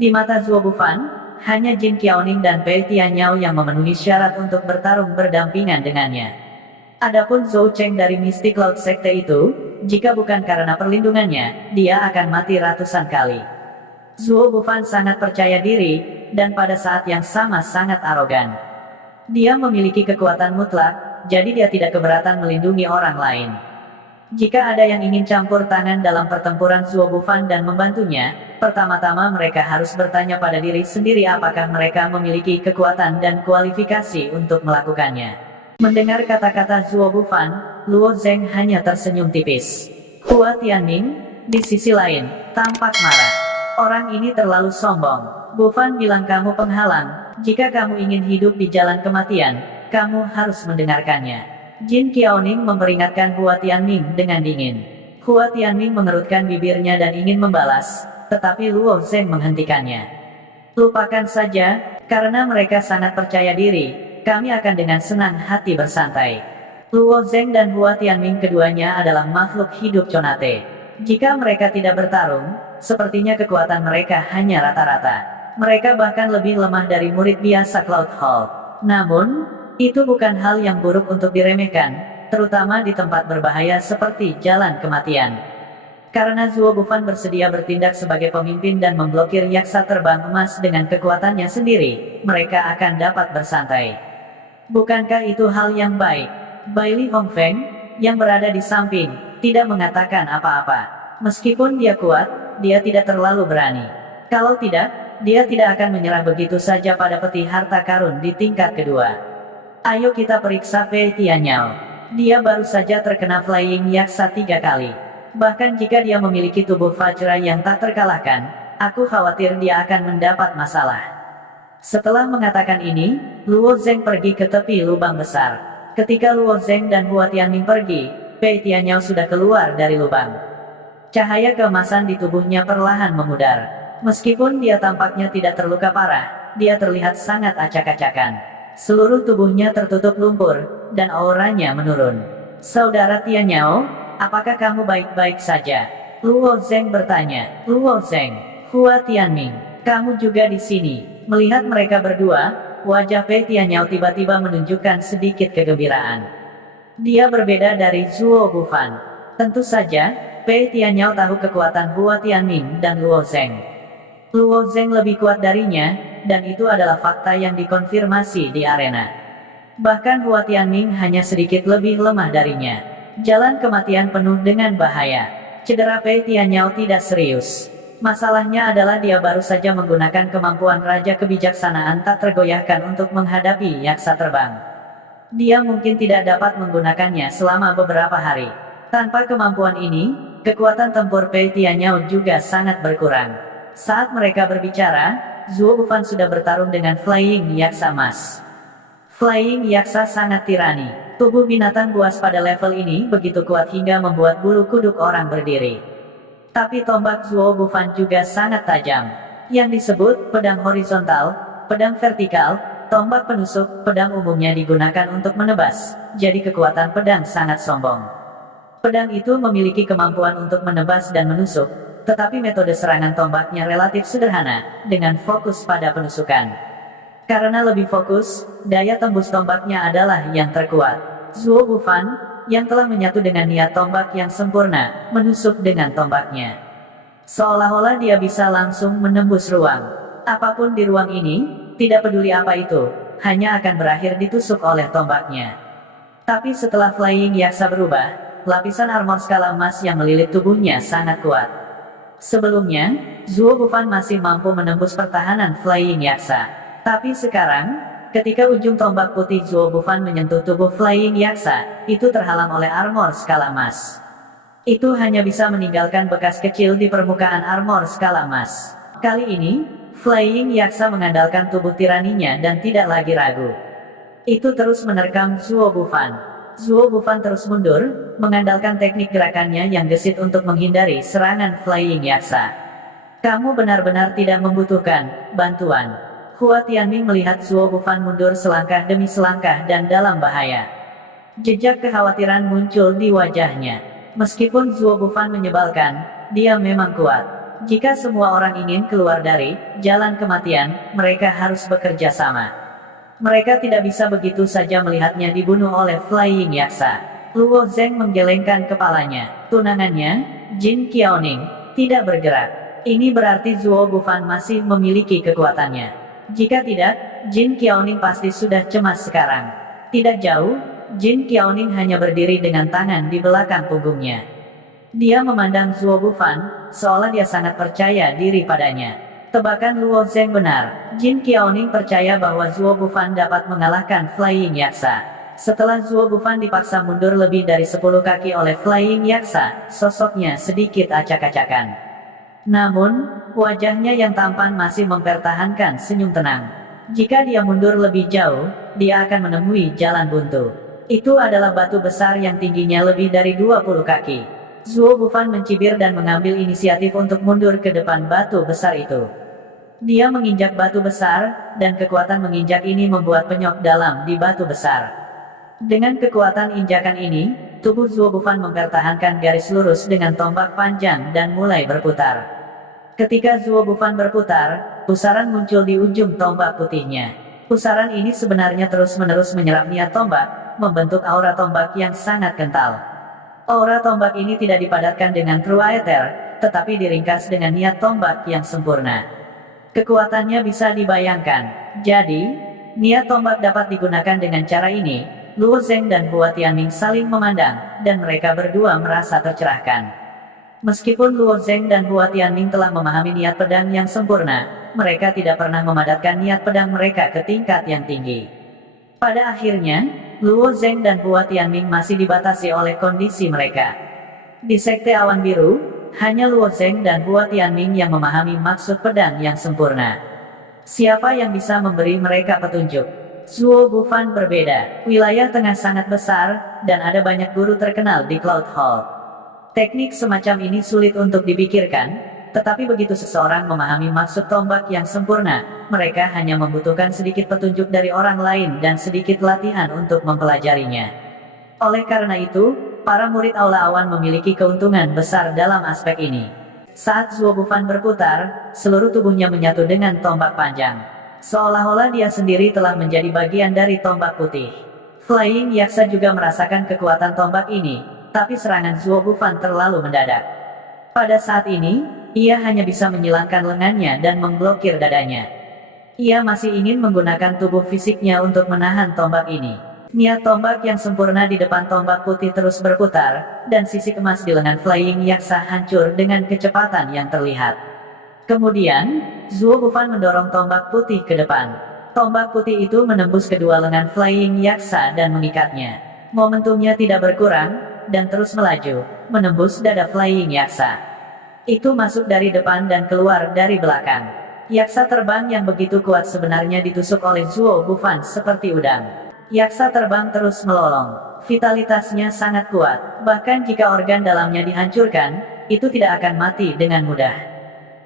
Di mata Zuo Bufan, hanya Jin Qiaoning dan Pei Tianyao yang memenuhi syarat untuk bertarung berdampingan dengannya. Adapun Zhou Cheng dari Mystic Cloud Sekte itu, jika bukan karena perlindungannya, dia akan mati ratusan kali. Zuo Bufan sangat percaya diri, dan pada saat yang sama sangat arogan. Dia memiliki kekuatan mutlak, jadi dia tidak keberatan melindungi orang lain. Jika ada yang ingin campur tangan dalam pertempuran Zuo Bufan dan membantunya, pertama-tama mereka harus bertanya pada diri sendiri apakah mereka memiliki kekuatan dan kualifikasi untuk melakukannya. Mendengar kata-kata Zuo Bufan, Luo Zeng hanya tersenyum tipis. Hua Tianming, di sisi lain, tampak marah. Orang ini terlalu sombong. Bufan bilang kamu penghalang, jika kamu ingin hidup di jalan kematian, kamu harus mendengarkannya. Jin Qiaoning memperingatkan Hua Tianming dengan dingin. Hua Tianming mengerutkan bibirnya dan ingin membalas, tetapi Luo Zeng menghentikannya. Lupakan saja, karena mereka sangat percaya diri, kami akan dengan senang hati bersantai. Luo Zeng dan Hua Tianming keduanya adalah makhluk hidup Conate. Jika mereka tidak bertarung, sepertinya kekuatan mereka hanya rata-rata. Mereka bahkan lebih lemah dari murid biasa Cloud Hall. Namun, itu bukan hal yang buruk untuk diremehkan, terutama di tempat berbahaya seperti jalan kematian. Karena Zuo Bufan bersedia bertindak sebagai pemimpin dan memblokir yaksa terbang emas dengan kekuatannya sendiri, mereka akan dapat bersantai. Bukankah itu hal yang baik? Baili Hongfeng, yang berada di samping, tidak mengatakan apa-apa. Meskipun dia kuat, dia tidak terlalu berani. Kalau tidak, dia tidak akan menyerah begitu saja pada peti harta karun di tingkat kedua. Ayo kita periksa Pei Tianyao. Dia baru saja terkena Flying Yaksa 3 kali. Bahkan jika dia memiliki tubuh Vajra yang tak terkalahkan, aku khawatir dia akan mendapat masalah. Setelah mengatakan ini, Luo Zeng pergi ke tepi lubang besar. Ketika Luo Zeng dan Hua Tianming pergi, Pei Tianyao sudah keluar dari lubang. Cahaya keemasan di tubuhnya perlahan memudar. Meskipun dia tampaknya tidak terluka parah, dia terlihat sangat acak-acakan. Seluruh tubuhnya tertutup lumpur, dan auranya menurun. Saudara Tianyao, apakah kamu baik-baik saja? Luo Zeng bertanya. Luo Zeng, Hua Tianming, kamu juga di sini. Melihat mereka berdua, wajah Pei Tianyao tiba-tiba menunjukkan sedikit kegembiraan. Dia berbeda dari Zuo Bufan. Tentu saja, Pei Tianyao tahu kekuatan Hua Tianming dan Luo Zeng. Luo Zeng lebih kuat darinya, dan itu adalah fakta yang dikonfirmasi di arena. Bahkan Hua Tianming hanya sedikit lebih lemah darinya. Jalan kematian penuh dengan bahaya. Cedera Pei Tianyao tidak serius. Masalahnya adalah dia baru saja menggunakan kemampuan Raja Kebijaksanaan tak tergoyahkan untuk menghadapi yaksa terbang. Dia mungkin tidak dapat menggunakannya selama beberapa hari. Tanpa kemampuan ini, kekuatan tempur Pei Tianyao juga sangat berkurang. Saat mereka berbicara, Zuo Bufan sudah bertarung dengan Flying Yaksa Emas. Flying Yaksa sangat tirani. Tubuh binatang buas pada level ini begitu kuat hingga membuat bulu kuduk orang berdiri. Tapi tombak Zuo Bufan juga sangat tajam. Yang disebut pedang horizontal, pedang vertikal, tombak penusuk, pedang umumnya digunakan untuk menebas. Jadi kekuatan pedang sangat sombong. Pedang itu memiliki kemampuan untuk menebas dan menusuk. Tetapi metode serangan tombaknya relatif sederhana, dengan fokus pada penusukan. Karena lebih fokus, daya tembus tombaknya adalah yang terkuat. Zuo Bufan, yang telah menyatu dengan niat tombak yang sempurna, menusuk dengan tombaknya. Seolah-olah dia bisa langsung menembus ruang. Apapun di ruang ini, tidak peduli apa itu, hanya akan berakhir ditusuk oleh tombaknya. Tapi setelah Flying Yaksa berubah, lapisan armor skala emas yang melilit tubuhnya sangat kuat. Sebelumnya, Zuo Bufan masih mampu menembus pertahanan Flying Yaksa. Tapi sekarang, ketika ujung tombak putih Zuo Bufan menyentuh tubuh Flying Yaksa, itu terhalang oleh armor skala emas. Itu hanya bisa meninggalkan bekas kecil di permukaan armor skala emas. Kali ini, Flying Yaksa mengandalkan tubuh tiraninya dan tidak lagi ragu. Itu terus menerkam Zuo Bufan. Zuo Bufan terus mundur, mengandalkan teknik gerakannya yang gesit untuk menghindari serangan Flying Yaksa. Kamu benar-benar tidak membutuhkan bantuan. Hua Tianming melihat Zuo Bufan mundur selangkah demi selangkah dan dalam bahaya. Jejak kekhawatiran muncul di wajahnya. Meskipun Zuo Bufan menyebalkan, dia memang kuat. Jika semua orang ingin keluar dari jalan kematian, mereka harus bekerja sama. Mereka tidak bisa begitu saja melihatnya dibunuh oleh Flying Yaksa. Luo Zheng menggelengkan kepalanya. Tunangannya, Jin Qiaoning, tidak bergerak. Ini berarti Zuo Gufan masih memiliki kekuatannya. Jika tidak, Jin Qiaoning pasti sudah cemas sekarang. Tidak jauh, Jin Qiaoning hanya berdiri dengan tangan di belakang punggungnya. Dia memandang Zuo Gufan, seolah dia sangat percaya diri padanya. Tebakan Luo Zheng benar. Jin Qiaoning percaya bahwa Zuo Gufan dapat mengalahkan Flying Yaksa. Setelah Zuo Gufan dipaksa mundur lebih dari 10 kaki oleh Flying Yaksa, sosoknya sedikit acak-acakan. Namun, wajahnya yang tampan masih mempertahankan senyum tenang. Jika dia mundur lebih jauh, dia akan menemui jalan buntu. Itu adalah batu besar yang tingginya lebih dari 20 kaki. Zuo Gufan mencibir dan mengambil inisiatif untuk mundur ke depan batu besar itu. Dia menginjak batu besar, dan kekuatan menginjak ini membuat penyok dalam di batu besar. Dengan kekuatan injakan ini, tubuh Zuo Gufan mempertahankan garis lurus dengan tombak panjang dan mulai berputar. Ketika Zuo Gufan berputar, pusaran muncul di ujung tombak putihnya. Pusaran ini sebenarnya terus-menerus menyerap niat tombak, membentuk aura tombak yang sangat kental. Aura tombak ini tidak dipadatkan dengan true aether, tetapi diringkas dengan niat tombak yang sempurna. Kekuatannya bisa dibayangkan. Jadi, niat tombak dapat digunakan dengan cara ini. Luo Zheng dan Hua Tianming saling memandang, dan mereka berdua merasa tercerahkan. Meskipun Luo Zheng dan Hua Tianming telah memahami niat pedang yang sempurna, mereka tidak pernah memadatkan niat pedang mereka ke tingkat yang tinggi. Pada akhirnya, Luo Zheng dan Hua Tianming masih dibatasi oleh kondisi mereka. Di Sekte Awan Biru, hanya Luo Zheng dan Hua Tianming yang memahami maksud pedang yang sempurna. Siapa yang bisa memberi mereka petunjuk? Zuo Gufan berbeda. Wilayah tengah sangat besar, dan ada banyak guru terkenal di Cloud Hall. Teknik semacam ini sulit untuk dipikirkan, tetapi begitu seseorang memahami maksud tombak yang sempurna, mereka hanya membutuhkan sedikit petunjuk dari orang lain dan sedikit latihan untuk mempelajarinya. Oleh karena itu, para murid Aula Awan memiliki keuntungan besar dalam aspek ini. Saat Zuo Gufan berputar, seluruh tubuhnya menyatu dengan tombak panjang. Seolah-olah dia sendiri telah menjadi bagian dari tombak putih. Flying Yaksa juga merasakan kekuatan tombak ini, tapi serangan Zuo Gufan terlalu mendadak. Pada saat ini, ia hanya bisa menyilangkan lengannya dan memblokir dadanya. Ia masih ingin menggunakan tubuh fisiknya untuk menahan tombak ini. Niat tombak yang sempurna di depan tombak putih terus berputar, dan sisik emas di lengan Flying Yaksa hancur dengan kecepatan yang terlihat. Kemudian, Zuo Gufan mendorong tombak putih ke depan. Tombak putih itu menembus kedua lengan Flying Yaksa dan mengikatnya. Momentumnya tidak berkurang, dan terus melaju, menembus dada Flying Yaksa. Itu masuk dari depan dan keluar dari belakang. Yaksa terbang yang begitu kuat sebenarnya ditusuk oleh Zuo Gufan seperti udang. Yaksa terbang terus melolong. Vitalitasnya sangat kuat, bahkan jika organ dalamnya dihancurkan, itu tidak akan mati dengan mudah.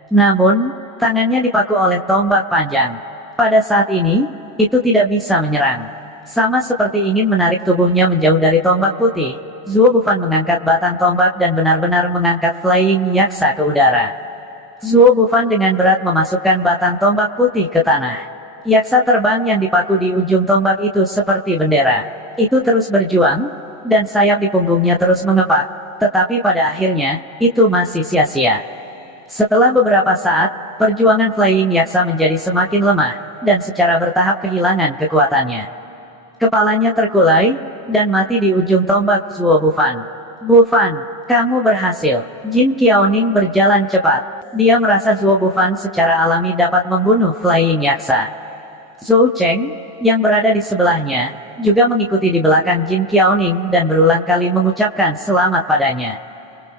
Namun, tangannya dipaku oleh tombak panjang. Pada saat ini, itu tidak bisa menyerang. Sama seperti ingin menarik tubuhnya menjauh dari tombak putih, Zuo Gufan mengangkat batang tombak dan benar-benar mengangkat Flying Yaksa ke udara. Zuo Gufan dengan berat memasukkan batang tombak putih ke tanah. Yaksa terbang yang dipaku di ujung tombak itu seperti bendera. Itu terus berjuang, dan sayap di punggungnya terus mengepak, tetapi pada akhirnya, itu masih sia-sia. Setelah beberapa saat, perjuangan Flying Yaksa menjadi semakin lemah, dan secara bertahap kehilangan kekuatannya. Kepalanya terkulai, dan mati di ujung tombak Zuo Gufan. Gufan, kamu berhasil. Jin Qiaoning berjalan cepat. Dia merasa Zuo Gufan secara alami dapat membunuh Flying Yaksa. Zhou Cheng, yang berada di sebelahnya, juga mengikuti di belakang Jin Qiaoning dan berulang kali mengucapkan selamat padanya.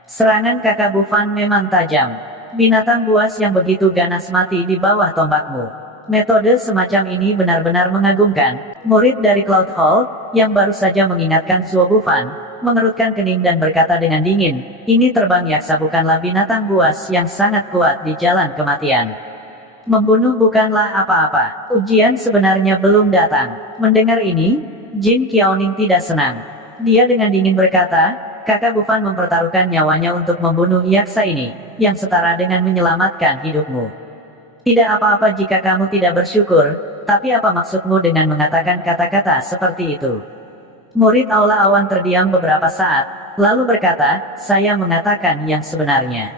Serangan kakak Gufan memang tajam. Binatang buas yang begitu ganas mati di bawah tombakmu. Metode semacam ini benar-benar mengagumkan. Murid dari Cloud Hall, yang baru saja mengingatkan Zuo Gufan, mengerutkan kening dan berkata dengan dingin, ini terbang yaksa bukanlah binatang buas yang sangat kuat di jalan kematian. Membunuh bukanlah apa-apa. Ujian sebenarnya belum datang. Mendengar ini, Jin Qiaoning tidak senang. Dia dengan dingin berkata, kakak Bufan mempertaruhkan nyawanya untuk membunuh yaksa ini, yang setara dengan menyelamatkan hidupmu. Tidak apa-apa jika kamu tidak bersyukur, tapi apa maksudmu dengan mengatakan kata-kata seperti itu? Murid Aula Awan terdiam beberapa saat, lalu berkata, saya mengatakan yang sebenarnya.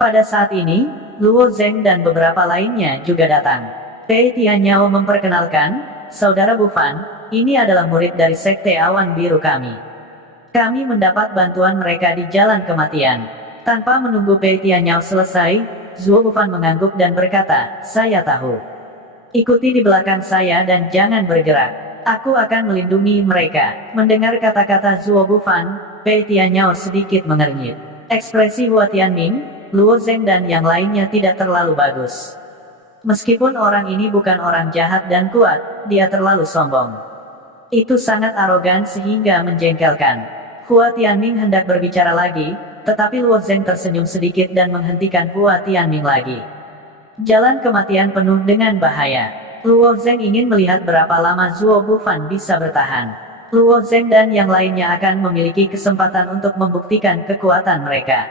Pada saat ini, Luo Zeng dan beberapa lainnya juga datang. Pei Tianyao memperkenalkan, Saudara Bufan, ini adalah murid dari Sekte Awan Biru kami. Kami mendapat bantuan mereka di jalan kematian. Tanpa menunggu Pei Tianyao selesai, Zuo Bufan mengangguk dan berkata, saya tahu. Ikuti di belakang saya dan jangan bergerak. Aku akan melindungi mereka. Mendengar kata-kata Zuo Bufan, Pei Tianyao sedikit mengernyit. Ekspresi Hua Tianming, Luo Zeng dan yang lainnya tidak terlalu bagus. Meskipun orang ini bukan orang jahat dan kuat, dia terlalu sombong. Itu sangat arogan sehingga menjengkelkan. Hua Tianming hendak berbicara lagi, tetapi Luo Zeng tersenyum sedikit dan menghentikan Hua Tianming lagi. Jalan kematian penuh dengan bahaya. Luo Zeng ingin melihat berapa lama Zuo Bufan bisa bertahan. Luo Zeng dan yang lainnya akan memiliki kesempatan untuk membuktikan kekuatan mereka.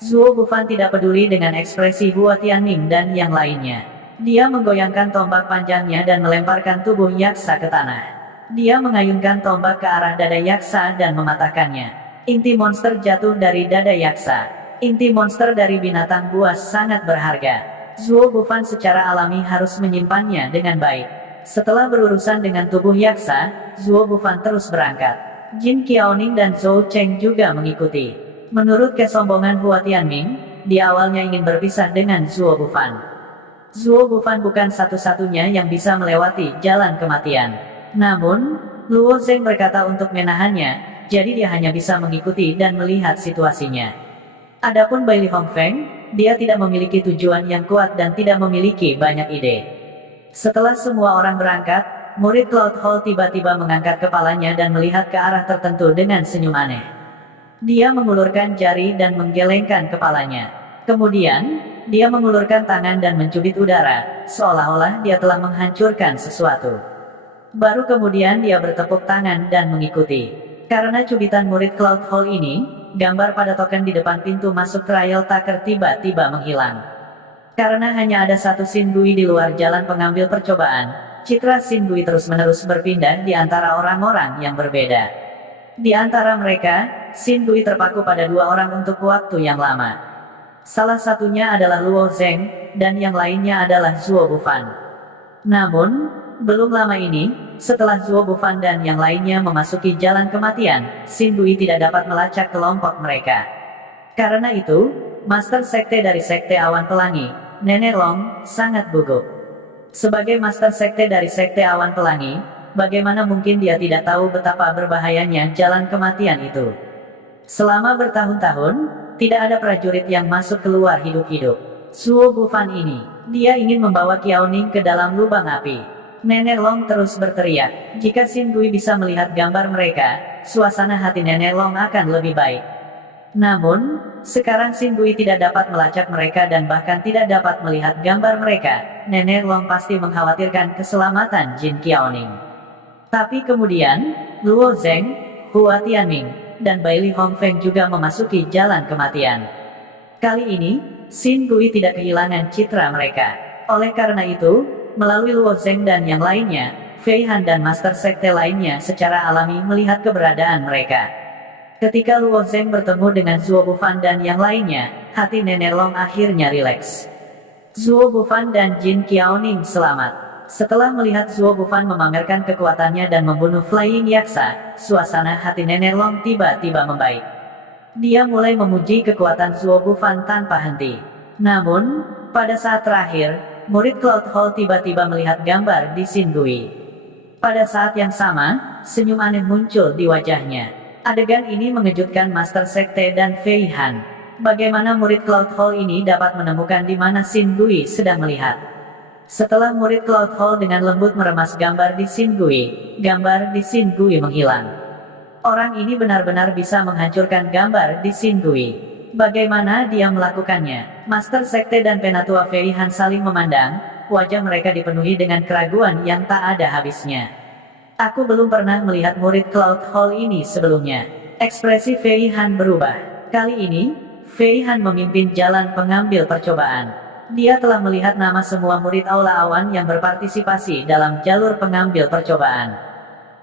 Zuo Bufan tidak peduli dengan ekspresi Hua Tianming dan yang lainnya. Dia menggoyangkan tombak panjangnya dan melemparkan tubuh yaksa ke tanah. Dia mengayunkan tombak ke arah dada yaksa dan mematahkannya. Inti monster jatuh dari dada yaksa. Inti monster dari binatang buas sangat berharga. Zuo Bufan secara alami harus menyimpannya dengan baik. Setelah berurusan dengan tubuh yaksa, Zuo Bufan terus berangkat. Jin Qiaoning dan Zhou Cheng juga mengikuti. Menurut kesombongan Hua Tianming, dia awalnya ingin berpisah dengan Zuo Bufan. Zuo Bufan bukan satu-satunya yang bisa melewati jalan kematian. Namun, Luo Zeng berkata untuk menahannya, jadi dia hanya bisa mengikuti dan melihat situasinya. Adapun Baili Hongfeng, dia tidak memiliki tujuan yang kuat dan tidak memiliki banyak ide. Setelah semua orang berangkat, murid Cloud Hall tiba-tiba mengangkat kepalanya dan melihat ke arah tertentu dengan senyum aneh. Dia mengulurkan jari dan menggelengkan kepalanya. Kemudian, dia mengulurkan tangan dan mencubit udara, seolah-olah dia telah menghancurkan sesuatu. Baru kemudian dia bertepuk tangan dan mengikuti. Karena cubitan murid Cloud Hall ini, gambar pada token di depan pintu masuk Trial Tucker tiba-tiba menghilang. Karena hanya ada satu Xin Gui di luar jalan pengambil percobaan, citra Xin Gui terus-menerus berpindah di antara orang-orang yang berbeda. Di antara mereka, Xin Gui terpaku pada dua orang untuk waktu yang lama. Salah satunya adalah Luo Zeng, dan yang lainnya adalah Zuo Bufan. Namun, belum lama ini, setelah Zuo Bufan dan yang lainnya memasuki jalan kematian, Xin Gui tidak dapat melacak kelompok mereka. Karena itu, Master Sekte dari Sekte Awan Pelangi, Nenek Long, sangat gugup. Sebagai Master Sekte dari Sekte Awan Pelangi, bagaimana mungkin dia tidak tahu betapa berbahayanya jalan kematian itu? Selama bertahun-tahun, tidak ada prajurit yang masuk keluar hidup-hidup. Zuo Bufan ini, dia ingin membawa Qiaoning ke dalam lubang api. Nenek Long terus berteriak, jika Xin Gui bisa melihat gambar mereka, suasana hati Nenek Long akan lebih baik. Namun, sekarang Xin Gui tidak dapat melacak mereka dan bahkan tidak dapat melihat gambar mereka. Nenek Long pasti mengkhawatirkan keselamatan Jin Qiaoning. Tapi kemudian, Luo Zeng, Hua Tianming, dan Baili Hongfeng juga memasuki jalan kematian. Kali ini, Xin Gui tidak kehilangan citra mereka. Oleh karena itu, melalui Luo Zeng dan yang lainnya, Fei Han dan Master Sekte lainnya secara alami melihat keberadaan mereka. Ketika Luo Zeng bertemu dengan Zuo Bufan dan yang lainnya, hati Nenek Long akhirnya rileks. Zuo Bufan dan Jin Qiaoning selamat. Setelah melihat Zuo Bufan memamerkan kekuatannya dan membunuh Flying Yaksa, suasana hati Nenek Long tiba-tiba membaik. Dia mulai memuji kekuatan Zuo Bufan tanpa henti. Namun, pada saat terakhir, murid Cloud Hall tiba-tiba melihat gambar di Xin Gui. Pada saat yang sama, senyum aneh muncul di wajahnya. Adegan ini mengejutkan Master Sekte dan Fei Han. Bagaimana murid Cloud Hall ini dapat menemukan di mana Xin Gui sedang melihat? Setelah murid Cloud Hall dengan lembut meremas gambar di Xin Gui, gambar di Xin Gui menghilang. Orang ini benar-benar bisa menghancurkan gambar di Xin Gui. Bagaimana dia melakukannya? Master Sekte dan Penatua Fei Han saling memandang, wajah mereka dipenuhi dengan keraguan yang tak ada habisnya. Aku belum pernah melihat murid Cloud Hall ini sebelumnya. Ekspresi Fei Han berubah. Kali ini, Fei Han memimpin jalan pengambil percobaan. Dia telah melihat nama semua murid Aula Awan yang berpartisipasi dalam jalur pengambil percobaan.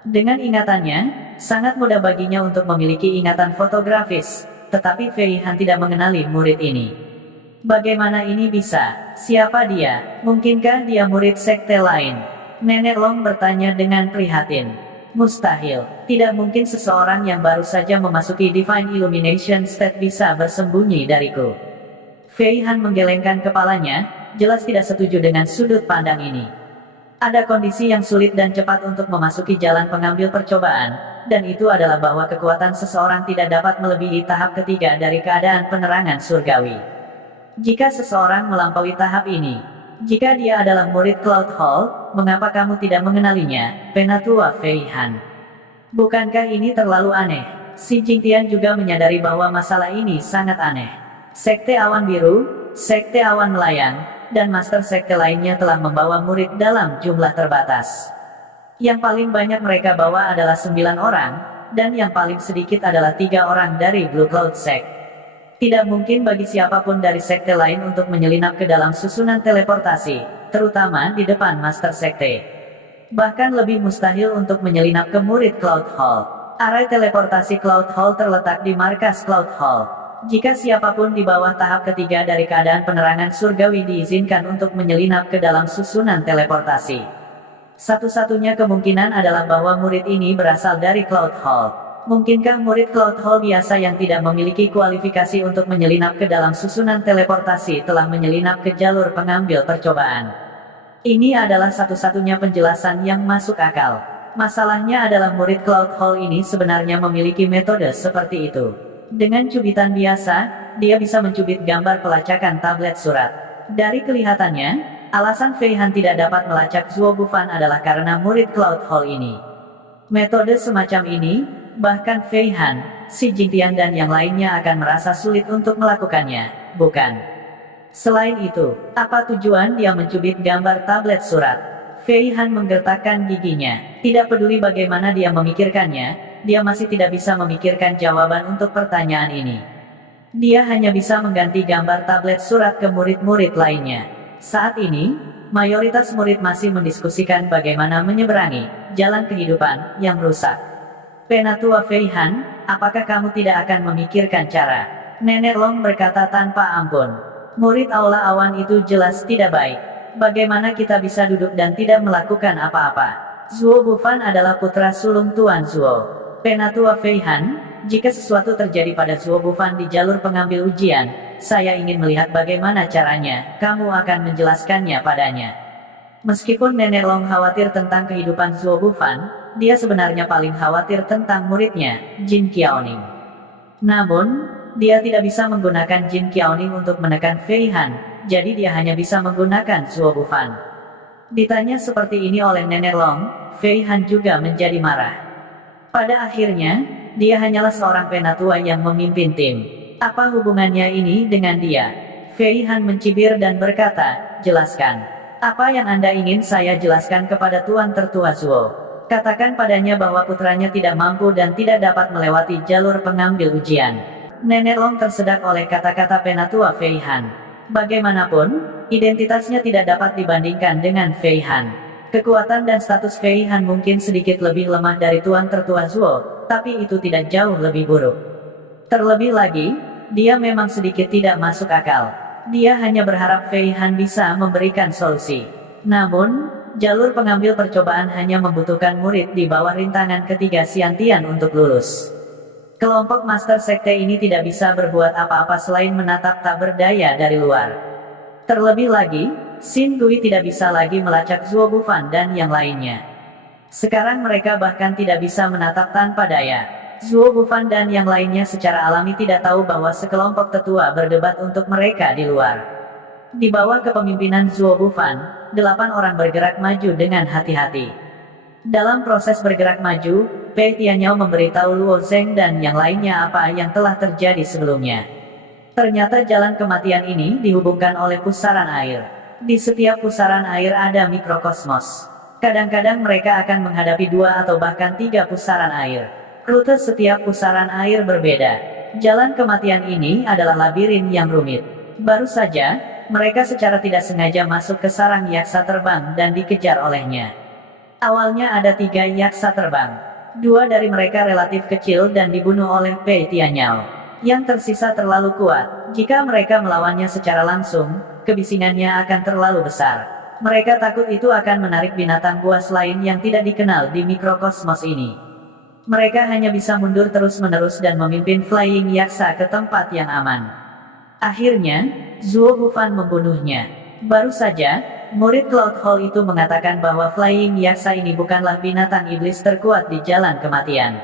Dengan ingatannya, sangat mudah baginya untuk memiliki ingatan fotografis, tetapi Fei Han tidak mengenali murid ini. Bagaimana ini bisa? Siapa dia? Mungkinkah dia murid sekte lain? Nenek Long bertanya dengan prihatin. Mustahil. Tidak mungkin seseorang yang baru saja memasuki Divine Illumination State bisa bersembunyi dariku. Fei Han menggelengkan kepalanya, jelas tidak setuju dengan sudut pandang ini. Ada kondisi yang sulit dan cepat untuk memasuki jalan pengambil percobaan, dan itu adalah bahwa kekuatan seseorang tidak dapat melebihi tahap ketiga dari keadaan penerangan surgawi. Jika seseorang melampaui tahap ini, jika dia adalah murid Cloud Hall, mengapa kamu tidak mengenalinya, Penatua Fei Han? Bukankah ini terlalu aneh? Si Jingtian juga menyadari bahwa masalah ini sangat aneh. Sekte Awan Biru, Sekte Awan Melayang, dan Master Sekte lainnya telah membawa murid dalam jumlah terbatas. Yang paling banyak mereka bawa adalah 9 orang, dan yang paling sedikit adalah 3 orang dari Blue Cloud Sect. Tidak mungkin bagi siapapun dari sekte lain untuk menyelinap ke dalam susunan teleportasi, terutama di depan Master Sekte. Bahkan lebih mustahil untuk menyelinap ke murid Cloud Hall. Area teleportasi Cloud Hall terletak di markas Cloud Hall. Jika siapapun di bawah tahap ketiga dari keadaan penerangan surgawi diizinkan untuk menyelinap ke dalam susunan teleportasi, satu-satunya kemungkinan adalah bahwa murid ini berasal dari Cloud Hall. Mungkinkah murid Cloud Hall biasa yang tidak memiliki kualifikasi untuk menyelinap ke dalam susunan teleportasi telah menyelinap ke jalur pengambil percobaan? Ini adalah satu-satunya penjelasan yang masuk akal. Masalahnya adalah murid Cloud Hall ini sebenarnya memiliki metode seperti itu. Dengan cubitan biasa, dia bisa mencubit gambar pelacakan tablet surat. Dari kelihatannya, alasan Fei Han tidak dapat melacak Zuo Bufan adalah karena murid Cloud Hall ini. Metode semacam ini, bahkan Fei Han, si Jingtian dan yang lainnya akan merasa sulit untuk melakukannya, bukan? Selain itu, apa tujuan dia mencubit gambar tablet surat? Fei Han menggertakkan giginya. Tidak peduli bagaimana dia memikirkannya, dia masih tidak bisa memikirkan jawaban untuk pertanyaan ini. Dia hanya bisa mengganti gambar tablet surat ke murid-murid lainnya. Saat ini, mayoritas murid masih mendiskusikan bagaimana menyeberangi jalan kehidupan yang rusak. Penatua Fei Han, apakah kamu tidak akan memikirkan cara? Nenek Long berkata tanpa ampun. Murid Aula Awan itu jelas tidak baik. Bagaimana kita bisa duduk dan tidak melakukan apa-apa? Zuo Bufan adalah putra sulung Tuan Zuo. Penatua Fei Han, jika sesuatu terjadi pada Zuo Bufan di jalur pengambil ujian, saya ingin melihat bagaimana caranya, kamu akan menjelaskannya padanya. Meskipun Nenek Long khawatir tentang kehidupan Zuo Bufan, dia sebenarnya paling khawatir tentang muridnya, Jin Qiaoning. Namun, dia tidak bisa menggunakan Jin Qiaoning untuk menekan Fei Han, jadi dia hanya bisa menggunakan Zuo Bufan. Ditanya seperti ini oleh Nenek Long, Fei Han juga menjadi marah. Pada akhirnya, dia hanyalah seorang penatua yang memimpin tim. Apa hubungannya ini dengan dia? Fei Han mencibir dan berkata, jelaskan. Apa yang Anda ingin saya jelaskan kepada Tuan Tertua Zuo? Katakan padanya bahwa putranya tidak mampu dan tidak dapat melewati jalur pengambil ujian. Nenek Long tersedak oleh kata-kata penatua Fei Han. Bagaimanapun, identitasnya tidak dapat dibandingkan dengan Fei Han. Kekuatan dan status Fei Han mungkin sedikit lebih lemah dari Tuan Tertua Zuo, tapi itu tidak jauh lebih buruk. Terlebih lagi, dia memang sedikit tidak masuk akal. Dia hanya berharap Fei Han bisa memberikan solusi. Namun, jalur pengambil percobaan hanya membutuhkan murid di bawah rintangan ketiga Xiantian untuk lulus. Kelompok Master Sekte ini tidak bisa berbuat apa-apa selain menatap tak berdaya dari luar. Terlebih lagi, Xin Gui tidak bisa lagi melacak Zuo Bufan dan yang lainnya. Sekarang mereka bahkan tidak bisa menatap tanpa daya. Zuo Bufan dan yang lainnya secara alami tidak tahu bahwa sekelompok tetua berdebat untuk mereka di luar. Di bawah kepemimpinan Zuo Bufan, 8 orang bergerak maju dengan hati-hati. Dalam proses bergerak maju, Pei Tianyao memberitahu Luo Zheng dan yang lainnya apa yang telah terjadi sebelumnya. Ternyata jalan kematian ini dihubungkan oleh pusaran air. Di setiap pusaran air ada mikrokosmos. Kadang-kadang mereka akan menghadapi 2 atau bahkan 3 pusaran air. Rute setiap pusaran air berbeda. Jalan kematian ini adalah labirin yang rumit. Baru saja, mereka secara tidak sengaja masuk ke sarang yaksa terbang dan dikejar olehnya. Awalnya ada 3 yaksa terbang. 2 dari mereka relatif kecil dan dibunuh oleh Pei Tianyao. Yang tersisa terlalu kuat. Jika mereka melawannya secara langsung, kebisingannya akan terlalu besar. Mereka takut itu akan menarik binatang buas lain yang tidak dikenal di mikrokosmos ini. Mereka hanya bisa mundur terus-menerus dan memimpin Flying Yaksa ke tempat yang aman. Akhirnya, Zuo Bufan membunuhnya. Baru saja, murid Cloud Hall itu mengatakan bahwa Flying Yaksa ini bukanlah binatang iblis terkuat di jalan kematian.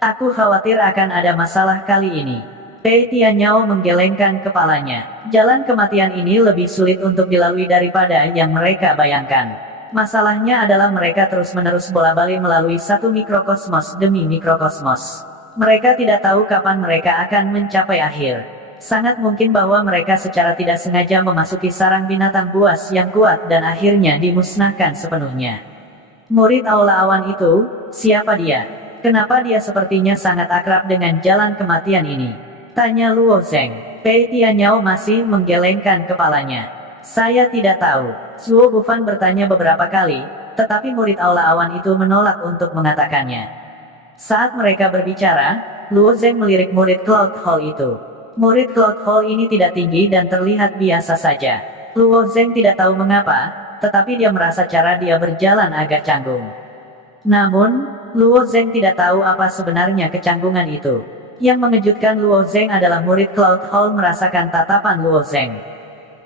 Aku khawatir akan ada masalah kali ini. Pei Tianyao menggelengkan kepalanya. Jalan kematian ini lebih sulit untuk dilalui daripada yang mereka bayangkan. Masalahnya adalah mereka terus-menerus bola-balik melalui satu mikrokosmos demi mikrokosmos. Mereka tidak tahu kapan mereka akan mencapai akhir. Sangat mungkin bahwa mereka secara tidak sengaja memasuki sarang binatang buas yang kuat dan akhirnya dimusnahkan sepenuhnya. Murid Aula Awan itu, siapa dia? Kenapa dia sepertinya sangat akrab dengan jalan kematian ini? Tanya Luo Zheng. Pei Tianyao masih menggelengkan kepalanya. Saya tidak tahu. Zuo Bufan bertanya beberapa kali, tetapi murid Aula Awan itu menolak untuk mengatakannya. Saat mereka berbicara, Luo Zheng melirik murid Cloud Hall itu. Murid Cloud Hall ini tidak tinggi dan terlihat biasa saja. Luo Zheng tidak tahu mengapa, tetapi dia merasa cara dia berjalan agak canggung. Namun, Luo Zheng tidak tahu apa sebenarnya kecanggungan itu. Yang mengejutkan Luo Zheng adalah murid Cloud Hall merasakan tatapan Luo Zheng.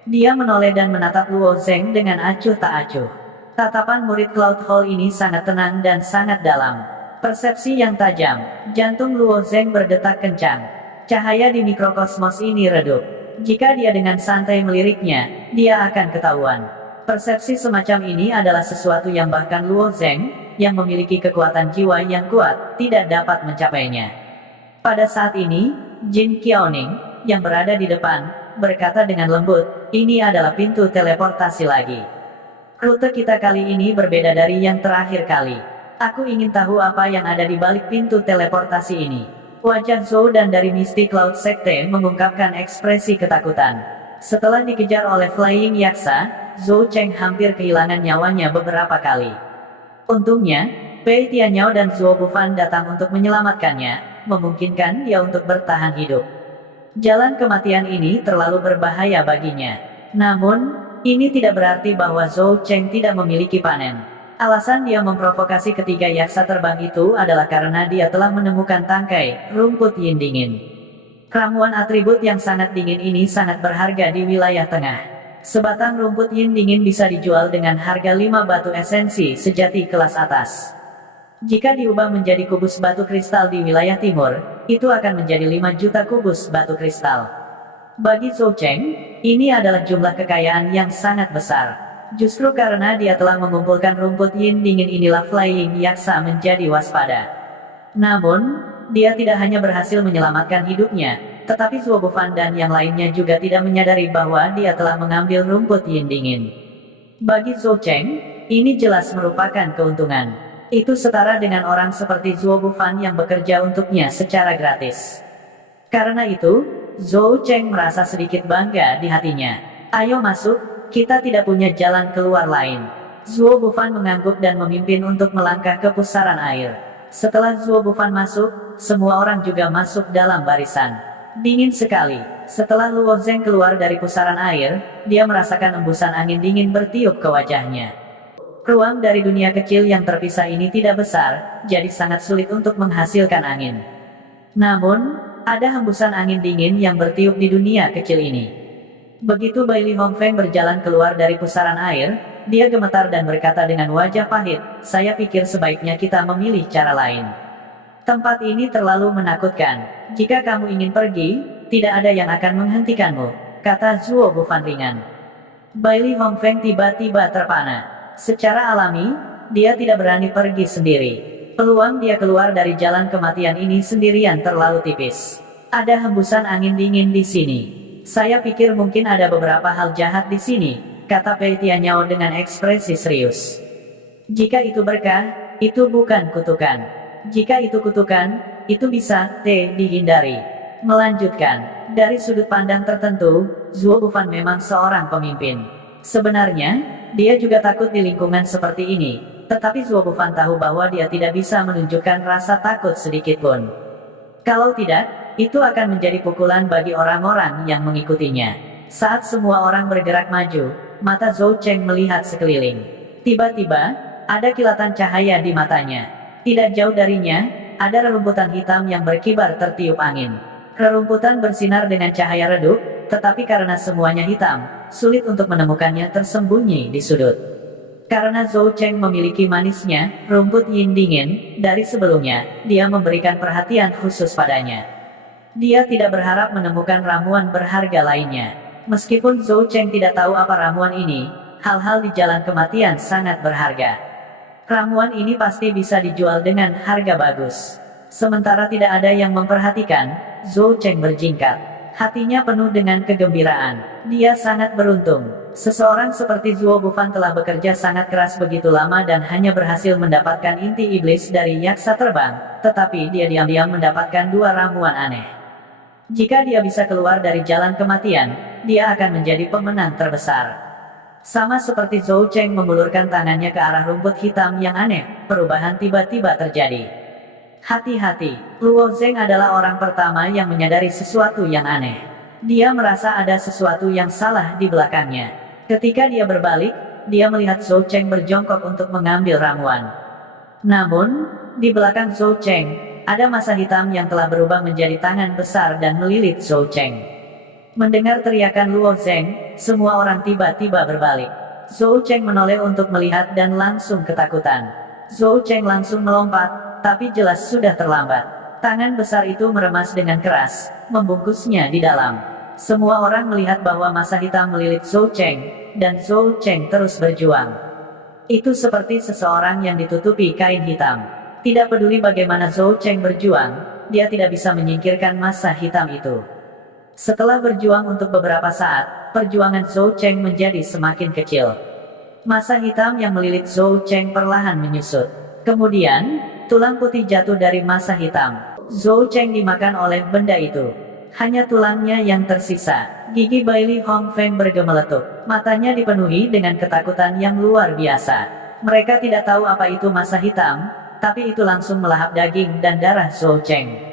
Dia menoleh dan menatap Luo Zheng dengan acuh tak acuh. Tatapan murid Cloud Hall ini sangat tenang dan sangat dalam. Persepsi yang tajam. Jantung Luo Zheng berdetak kencang. Cahaya di mikrokosmos ini redup. Jika dia dengan santai meliriknya, dia akan ketahuan. Persepsi semacam ini adalah sesuatu yang bahkan Luo Zheng, yang memiliki kekuatan jiwa yang kuat, tidak dapat mencapainya. Pada saat ini, Jin Qiaoning, yang berada di depan, berkata dengan lembut, ini adalah pintu teleportasi lagi. Rute kita kali ini berbeda dari yang terakhir kali. Aku ingin tahu apa yang ada di balik pintu teleportasi ini. Wajah Zhou dan dari Misty Cloud Sekte mengungkapkan ekspresi ketakutan. Setelah dikejar oleh Flying Yaksa, Zhou Cheng hampir kehilangan nyawanya beberapa kali. Untungnya, Pei Tianyao dan Zuo Bufan datang untuk menyelamatkannya, memungkinkan dia untuk bertahan hidup. Jalan kematian ini terlalu berbahaya baginya. Namun, ini tidak berarti bahwa Zhou Cheng tidak memiliki panen. Alasan dia memprovokasi ketiga yaksa terbang itu adalah karena dia telah menemukan tangkai rumput yin dingin. Ramuan atribut yang sangat dingin ini sangat berharga di wilayah tengah. Sebatang rumput yin dingin bisa dijual dengan harga 5 batu esensi sejati kelas atas. Jika diubah menjadi kubus batu kristal di wilayah timur, itu akan menjadi 5 juta kubus batu kristal. Bagi Zhou Cheng, ini adalah jumlah kekayaan yang sangat besar. Justru karena dia telah mengumpulkan rumput yin dingin inilah Flying Yaksa menjadi waspada. Namun, dia tidak hanya berhasil menyelamatkan hidupnya, tetapi Zuo Bufan dan yang lainnya juga tidak menyadari bahwa dia telah mengambil rumput yin dingin. Bagi Zhou Cheng, ini jelas merupakan keuntungan. Itu setara dengan orang seperti Zuo Bufan yang bekerja untuknya secara gratis. Karena itu, Zhou Cheng merasa sedikit bangga di hatinya. Ayo masuk, kita tidak punya jalan keluar lain. Zuo Bufan mengangguk dan memimpin untuk melangkah ke pusaran air. Setelah Zuo Bufan masuk, semua orang juga masuk dalam barisan. Dingin sekali. Setelah Luo Zheng keluar dari pusaran air, dia merasakan embusan angin dingin bertiup ke wajahnya. Ruang dari dunia kecil yang terpisah ini tidak besar, jadi sangat sulit untuk menghasilkan angin. Namun, ada hembusan angin dingin yang bertiup di dunia kecil ini. Begitu Bai Li Hongfeng berjalan keluar dari pusaran air, dia gemetar dan berkata dengan wajah pahit, saya pikir sebaiknya kita memilih cara lain. Tempat ini terlalu menakutkan. Jika kamu ingin pergi, tidak ada yang akan menghentikanmu, kata Zuo Bufan ringan. Bai Li Hongfeng tiba-tiba terpana. Secara alami, dia tidak berani pergi sendiri. Peluang dia keluar dari jalan kematian ini sendirian terlalu tipis. Ada hembusan angin dingin di sini. Saya pikir mungkin ada beberapa hal jahat di sini, kata Pei Tianyao dengan ekspresi serius. Jika itu berkah, itu bukan kutukan. Jika itu kutukan, itu bisa dihindari. Melanjutkan, dari sudut pandang tertentu, Zuo Bufan memang seorang pemimpin. Sebenarnya, dia juga takut di lingkungan seperti ini, tetapi Zuo Bufan tahu bahwa dia tidak bisa menunjukkan rasa takut sedikit pun. Kalau tidak, itu akan menjadi pukulan bagi orang-orang yang mengikutinya. Saat semua orang bergerak maju, mata Zhou Cheng melihat sekeliling. Tiba-tiba, ada kilatan cahaya di matanya. Tidak jauh darinya, ada rerumputan hitam yang berkibar tertiup angin. Rerumputan bersinar dengan cahaya redup, tetapi karena semuanya hitam, sulit untuk menemukannya tersembunyi di sudut. Karena Zhou Cheng memiliki manisnya, rumput yin dingin, dari sebelumnya, dia memberikan perhatian khusus padanya. Dia tidak berharap menemukan ramuan berharga lainnya. Meskipun Zhou Cheng tidak tahu apa ramuan ini, hal-hal di jalan kematian sangat berharga. Ramuan ini pasti bisa dijual dengan harga bagus. Sementara tidak ada yang memperhatikan, Zhou Cheng berjingkat. Hatinya penuh dengan kegembiraan. Dia sangat beruntung. Seseorang seperti Zuo Bufan telah bekerja sangat keras begitu lama dan hanya berhasil mendapatkan inti iblis dari yaksa terbang, tetapi dia diam-diam mendapatkan 2 ramuan aneh. Jika dia bisa keluar dari jalan kematian, dia akan menjadi pemenang terbesar. Sama seperti Zhou Cheng mengulurkan tangannya ke arah rumput hitam yang aneh, perubahan tiba-tiba terjadi. Hati-hati, Luo Zeng adalah orang pertama yang menyadari sesuatu yang aneh. Dia merasa ada sesuatu yang salah di belakangnya. Ketika dia berbalik, dia melihat Zhou Cheng berjongkok untuk mengambil ramuan. Namun, di belakang Zhou Cheng, ada massa hitam yang telah berubah menjadi tangan besar dan melilit Zhou Cheng. Mendengar teriakan Luo Zeng, semua orang tiba-tiba berbalik. Zhou Cheng menoleh untuk melihat dan langsung ketakutan. Zhou Cheng langsung melompat, tapi jelas sudah terlambat. Tangan besar itu meremas dengan keras, membungkusnya di dalam. Semua orang melihat bahwa massa hitam melilit Zhou Cheng, dan Zhou Cheng terus berjuang. Itu seperti seseorang yang ditutupi kain hitam. Tidak peduli bagaimana Zhou Cheng berjuang, dia tidak bisa menyingkirkan massa hitam itu. Setelah berjuang untuk beberapa saat, perjuangan Zhou Cheng menjadi semakin kecil. Massa hitam yang melilit Zhou Cheng perlahan menyusut. Kemudian, tulang putih jatuh dari massa hitam. Zhou Cheng dimakan oleh benda itu. Hanya tulangnya yang tersisa. Gigi Bailey Hong Feng bergemeletup. Matanya dipenuhi dengan ketakutan yang luar biasa. Mereka tidak tahu apa itu massa hitam, tapi itu langsung melahap daging dan darah Zhou Cheng.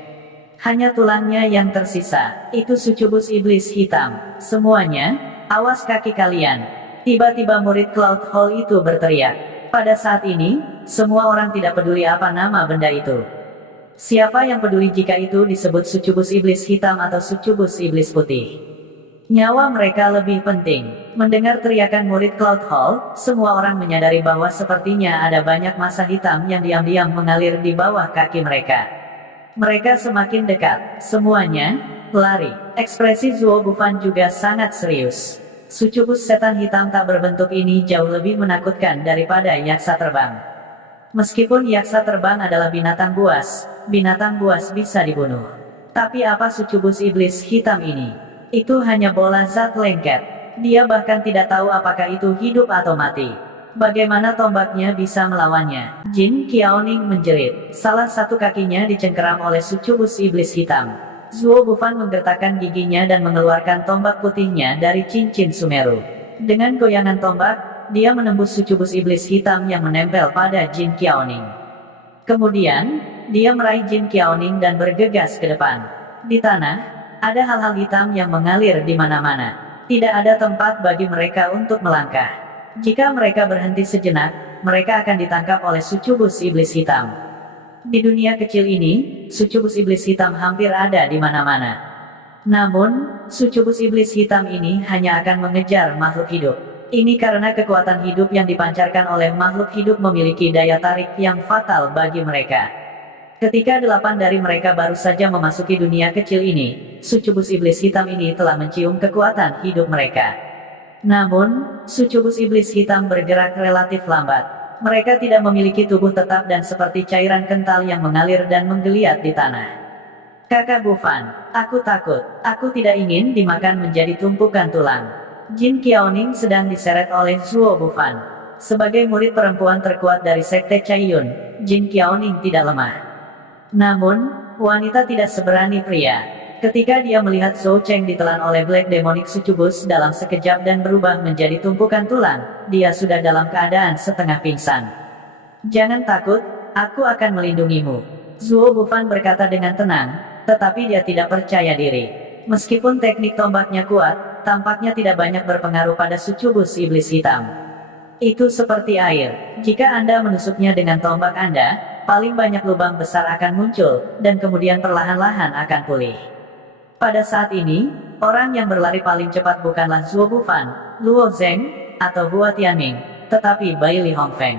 Hanya tulangnya yang tersisa. Itu sucubus iblis hitam. Semuanya, awas kaki kalian. Tiba-tiba murid Cloud Hall itu berteriak. Pada saat ini, semua orang tidak peduli apa nama benda itu. Siapa yang peduli jika itu disebut sucubus iblis hitam atau sucubus iblis putih? Nyawa mereka lebih penting. Mendengar teriakan murid Cloud Hall, semua orang menyadari bahwa sepertinya ada banyak massa hitam yang diam-diam mengalir di bawah kaki mereka. Mereka semakin dekat. Semuanya lari. Ekspresi Zuo Bufan juga sangat serius. Sucubus setan hitam tak berbentuk ini jauh lebih menakutkan daripada yaksa terbang. Meskipun yaksa terbang adalah binatang buas bisa dibunuh. Tapi apa sucubus iblis hitam ini? Itu hanya bola zat lengket. Dia bahkan tidak tahu apakah itu hidup atau mati. Bagaimana tombaknya bisa melawannya? Jin Qiaoning menjerit. Salah satu kakinya dicengkeram oleh sucubus iblis hitam. Zuo Bufan menggertakkan giginya dan mengeluarkan tombak putihnya dari cincin Sumeru. Dengan goyangan tombak, dia menembus sucubus iblis hitam yang menempel pada Jin Qiaoning. Kemudian, dia meraih Jin Qiaoning dan bergegas ke depan. Di tanah, ada hal-hal hitam yang mengalir di mana-mana. Tidak ada tempat bagi mereka untuk melangkah. Jika mereka berhenti sejenak, mereka akan ditangkap oleh sucubus iblis hitam. Di dunia kecil ini, sucubus iblis hitam hampir ada di mana-mana. Namun, sucubus iblis hitam ini hanya akan mengejar makhluk hidup. Ini karena kekuatan hidup yang dipancarkan oleh makhluk hidup memiliki daya tarik yang fatal bagi mereka. Ketika 8 dari mereka baru saja memasuki dunia kecil ini, sucubus iblis hitam ini telah mencium kekuatan hidup mereka. Namun, sucubus iblis hitam bergerak relatif lambat. Mereka tidak memiliki tubuh tetap dan seperti cairan kental yang mengalir dan menggeliat di tanah. Kakak Bufan, aku takut. Aku tidak ingin dimakan menjadi tumpukan tulang. Jin Qiaoning sedang diseret oleh Zuo Bufan. Sebagai murid perempuan terkuat dari Sekte Caiyun, Jin Qiaoning tidak lemah. Namun, wanita tidak seberani pria. Ketika dia melihat Zhou Cheng ditelan oleh Black Demonic Succubus dalam sekejap dan berubah menjadi tumpukan tulang, dia sudah dalam keadaan setengah pingsan. "Jangan takut, aku akan melindungimu," Zhuo Bufan berkata dengan tenang, tetapi dia tidak percaya diri. Meskipun teknik tombaknya kuat, tampaknya tidak banyak berpengaruh pada Succubus Iblis Hitam. Itu seperti air. Jika Anda menusuknya dengan tombak Anda, paling banyak lubang besar akan muncul, dan kemudian perlahan-lahan akan pulih. Pada saat ini, orang yang berlari paling cepat bukanlah Zhuo Bufan, Luo Zheng, atau Hua Tianming, tetapi Bai Li Hongfeng.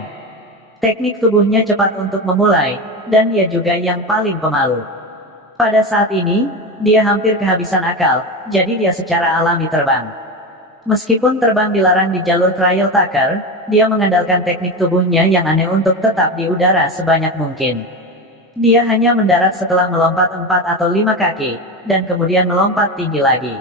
Teknik tubuhnya cepat untuk memulai, dan dia juga yang paling pemalu. Pada saat ini, dia hampir kehabisan akal, jadi dia secara alami terbang. Meskipun terbang dilarang di jalur Trial Tucker, dia mengandalkan teknik tubuhnya yang aneh untuk tetap di udara sebanyak mungkin. Dia hanya mendarat setelah melompat 4 atau 5 kaki, dan kemudian melompat tinggi lagi.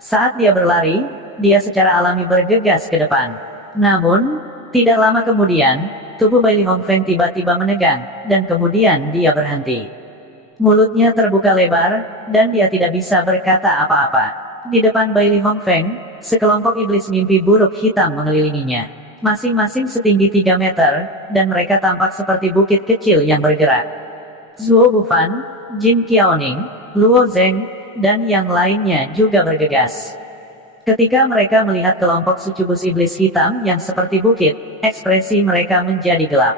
Saat dia berlari, dia secara alami bergegas ke depan. Namun, tidak lama kemudian, tubuh Bai Li Hongfeng tiba-tiba menegang, dan kemudian dia berhenti. Mulutnya terbuka lebar, dan dia tidak bisa berkata apa-apa. Di depan Bai Li Hongfeng, sekelompok iblis mimpi buruk hitam mengelilinginya. Masing-masing setinggi 3 meter, dan mereka tampak seperti bukit kecil yang bergerak. Zhuo Bufan, Jin Qiaoning, Luo Zheng, dan yang lainnya juga bergegas. Ketika mereka melihat kelompok Succubus Iblis Hitam yang seperti bukit, ekspresi mereka menjadi gelap.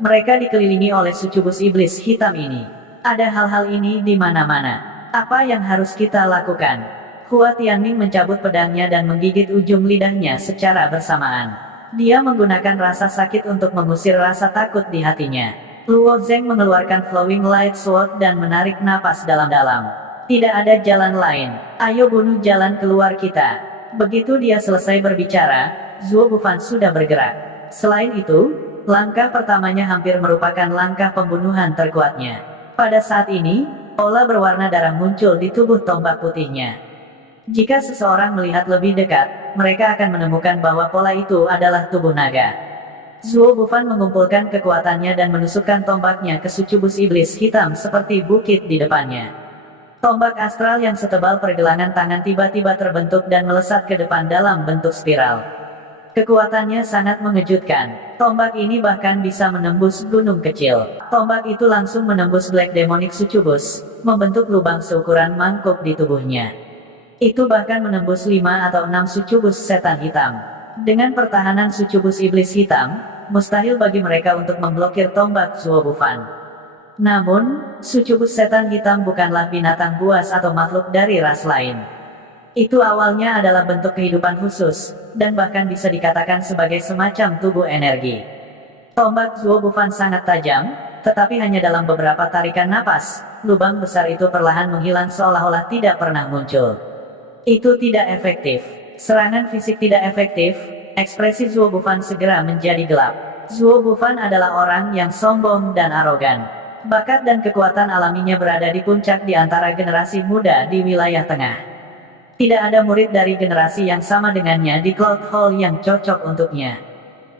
Mereka dikelilingi oleh Succubus Iblis Hitam ini. Ada hal-hal ini di mana-mana. Apa yang harus kita lakukan? Hua Tianming mencabut pedangnya dan menggigit ujung lidahnya secara bersamaan. Dia menggunakan rasa sakit untuk mengusir rasa takut di hatinya. Luo Zheng mengeluarkan Flowing Light Sword dan menarik napas dalam-dalam. "Tidak ada jalan lain. Ayo bunuh jalan keluar kita." Begitu dia selesai berbicara, Zhuo Bufan sudah bergerak. Selain itu, langkah pertamanya hampir merupakan langkah pembunuhan terkuatnya. Pada saat ini, pola berwarna darah muncul di tubuh tombak putihnya. Jika seseorang melihat lebih dekat, mereka akan menemukan bahwa pola itu adalah tubuh naga. Zhuo Bufan mengumpulkan kekuatannya dan menusukkan tombaknya ke Succubus Iblis Hitam seperti bukit di depannya. Tombak astral yang setebal pergelangan tangan tiba-tiba terbentuk dan melesat ke depan dalam bentuk spiral. Kekuatannya sangat mengejutkan. Tombak ini bahkan bisa menembus gunung kecil. Tombak itu langsung menembus Black Demonic Succubus, membentuk lubang seukuran mangkuk di tubuhnya. Itu bahkan menembus 5 atau 6 Succubus setan hitam. Dengan pertahanan Succubus Iblis Hitam, mustahil bagi mereka untuk memblokir tombak Zhuo Bufan. Namun, Succubus setan hitam bukanlah binatang buas atau makhluk dari ras lain. Itu awalnya adalah bentuk kehidupan khusus, dan bahkan bisa dikatakan sebagai semacam tubuh energi. Tombak Zhuo Bufan sangat tajam, tetapi hanya dalam beberapa tarikan napas, lubang besar itu perlahan menghilang seolah-olah tidak pernah muncul. Itu tidak efektif. Serangan fisik tidak efektif, ekspresi Zhuo Bufan segera menjadi gelap. Zhuo Bufan adalah orang yang sombong dan arogan. Bakat dan kekuatan alaminya berada di puncak di antara generasi muda di wilayah tengah. Tidak ada murid dari generasi yang sama dengannya di Cloud Hall yang cocok untuknya.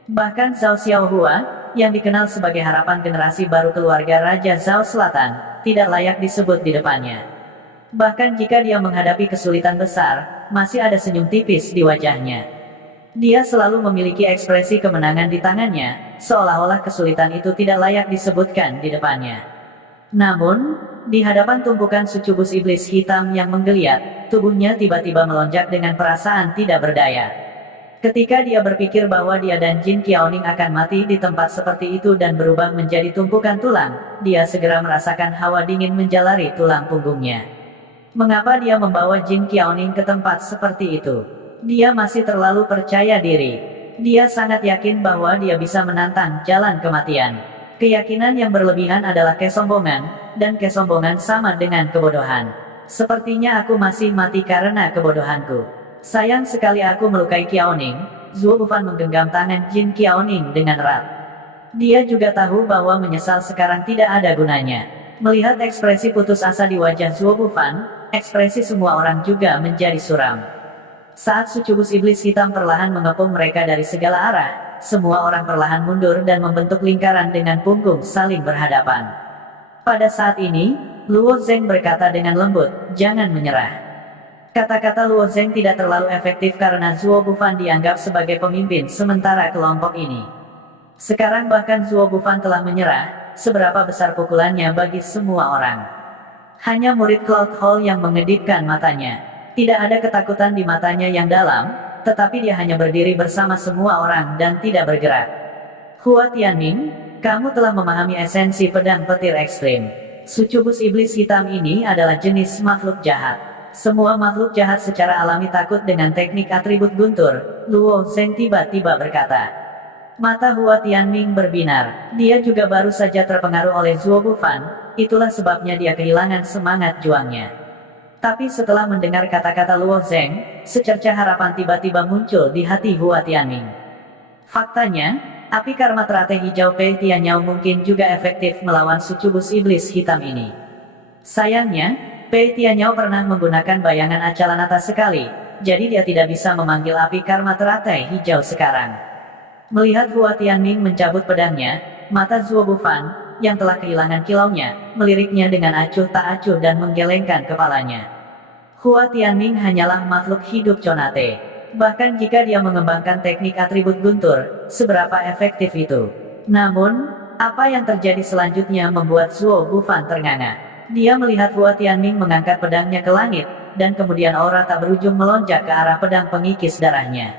Bahkan Zhao Xiaohua, yang dikenal sebagai harapan generasi baru keluarga Raja Zhao Selatan, tidak layak disebut di depannya. Bahkan jika dia menghadapi kesulitan besar, masih ada senyum tipis di wajahnya. Dia selalu memiliki ekspresi kemenangan di tangannya, seolah-olah kesulitan itu tidak layak disebutkan di depannya. Namun, di hadapan tumpukan Succubus Iblis Hitam yang menggeliat, tubuhnya tiba-tiba melonjak dengan perasaan tidak berdaya. Ketika dia berpikir bahwa dia dan Jin Qiaoning akan mati di tempat seperti itu dan berubah menjadi tumpukan tulang, dia segera merasakan hawa dingin menjalari tulang punggungnya. Mengapa dia membawa Jin Qiaoning ke tempat seperti itu? Dia masih terlalu percaya diri. Dia sangat yakin bahwa dia bisa menantang jalan kematian. Keyakinan yang berlebihan adalah kesombongan, dan kesombongan sama dengan kebodohan. Sepertinya aku masih mati karena kebodohanku. Sayang sekali aku melukai Qiaoning. Zhuo Bufan menggenggam tangan Jin Qiaoning dengan erat. Dia juga tahu bahwa menyesal sekarang tidak ada gunanya. Melihat ekspresi putus asa di wajah Zhuo Bufan, ekspresi semua orang juga menjadi suram. Saat Succubus Iblis Hitam perlahan mengepung mereka dari segala arah, semua orang perlahan mundur dan membentuk lingkaran dengan punggung saling berhadapan. Pada saat ini, Luo Zheng berkata dengan lembut, "Jangan menyerah." Kata-kata Luo Zheng tidak terlalu efektif karena Zuo Bufan dianggap sebagai pemimpin sementara kelompok ini. Sekarang bahkan Zuo Bufan telah menyerah, seberapa besar pukulannya bagi semua orang. Hanya murid Cloud Hall yang mengedipkan matanya. Tidak ada ketakutan di matanya yang dalam, tetapi dia hanya berdiri bersama semua orang dan tidak bergerak. "Hua Tianming, kamu telah memahami esensi pedang petir ekstrim. Sucubus iblis hitam ini adalah jenis makhluk jahat. Semua makhluk jahat secara alami takut dengan teknik atribut guntur," Luo Zheng tiba-tiba berkata. Mata Hua Tianming berbinar. Dia juga baru saja terpengaruh oleh Zuo Bufan, itulah sebabnya dia kehilangan semangat juangnya. Tapi setelah mendengar kata-kata Luo Zheng, secercah harapan tiba-tiba muncul di hati Hua Tianming. Faktanya, api karma teratai hijau Pei Tianyao mungkin juga efektif melawan sucubus iblis hitam ini. Sayangnya, Pei Tianyao pernah menggunakan bayangan Acalanata sekali, jadi dia tidak bisa memanggil api karma teratai hijau sekarang. Melihat Hua Tianming mencabut pedangnya, mata Zuo Bufan, yang telah kehilangan kilaunya, meliriknya dengan acuh tak acuh dan menggelengkan kepalanya. Hua Tianming hanyalah makhluk hidup Conate. Bahkan jika dia mengembangkan teknik atribut guntur, seberapa efektif itu? Namun, apa yang terjadi selanjutnya membuat Zuo Bufan ternganga. Dia melihat Hua Tianming mengangkat pedangnya ke langit, dan kemudian aura tak berujung melonjak ke arah pedang pengikis darahnya.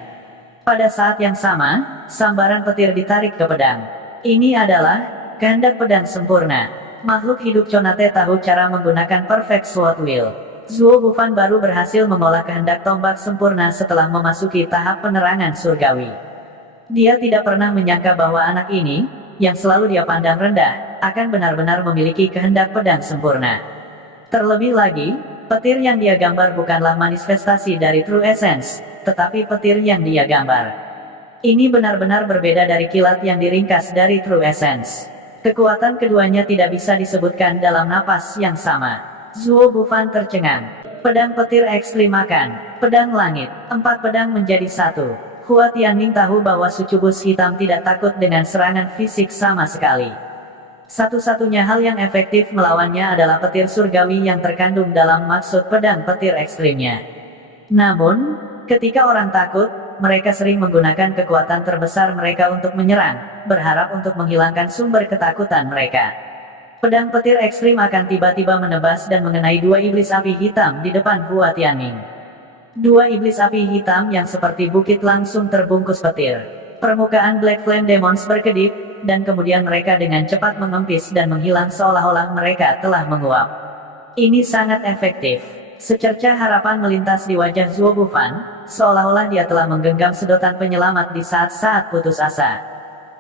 Pada saat yang sama, sambaran petir ditarik ke pedang. Ini adalah kehendak pedang sempurna. Makhluk hidup Conate tahu cara menggunakan Perfect Sword Will. Zuo Bufan baru berhasil mengolah kehendak tombak sempurna setelah memasuki tahap penerangan surgawi. Dia tidak pernah menyangka bahwa anak ini, yang selalu dia pandang rendah, akan benar-benar memiliki kehendak pedang sempurna. Terlebih lagi, petir yang dia gambar bukanlah manifestasi dari True Essence, tetapi petir yang dia gambar. Ini benar-benar berbeda dari kilat yang diringkas dari True Essence. Kekuatan keduanya tidak bisa disebutkan dalam napas yang sama. Zuo Bufan tercengang. Pedang petir ekstrim akan pedang langit. 4 pedang menjadi satu. Hua Tianming tahu bahwa sucubus hitam tidak takut dengan serangan fisik sama sekali. Satu-satunya hal yang efektif melawannya adalah petir surgawi yang terkandung dalam maksud pedang petir ekstrimnya. Namun, ketika orang takut, mereka sering menggunakan kekuatan terbesar mereka untuk menyerang, berharap untuk menghilangkan sumber ketakutan mereka. Pedang petir ekstrim akan tiba-tiba menebas dan mengenai 2 iblis api hitam di depan Hua Tianming. 2 iblis api hitam yang seperti bukit langsung terbungkus petir. Permukaan Black Flame Demons berkedip, dan kemudian mereka dengan cepat mengempis dan menghilang seolah-olah mereka telah menguap. Ini sangat efektif. Secercah harapan melintas di wajah Zuo Bufan, seolah-olah dia telah menggenggam sedotan penyelamat di saat-saat putus asa.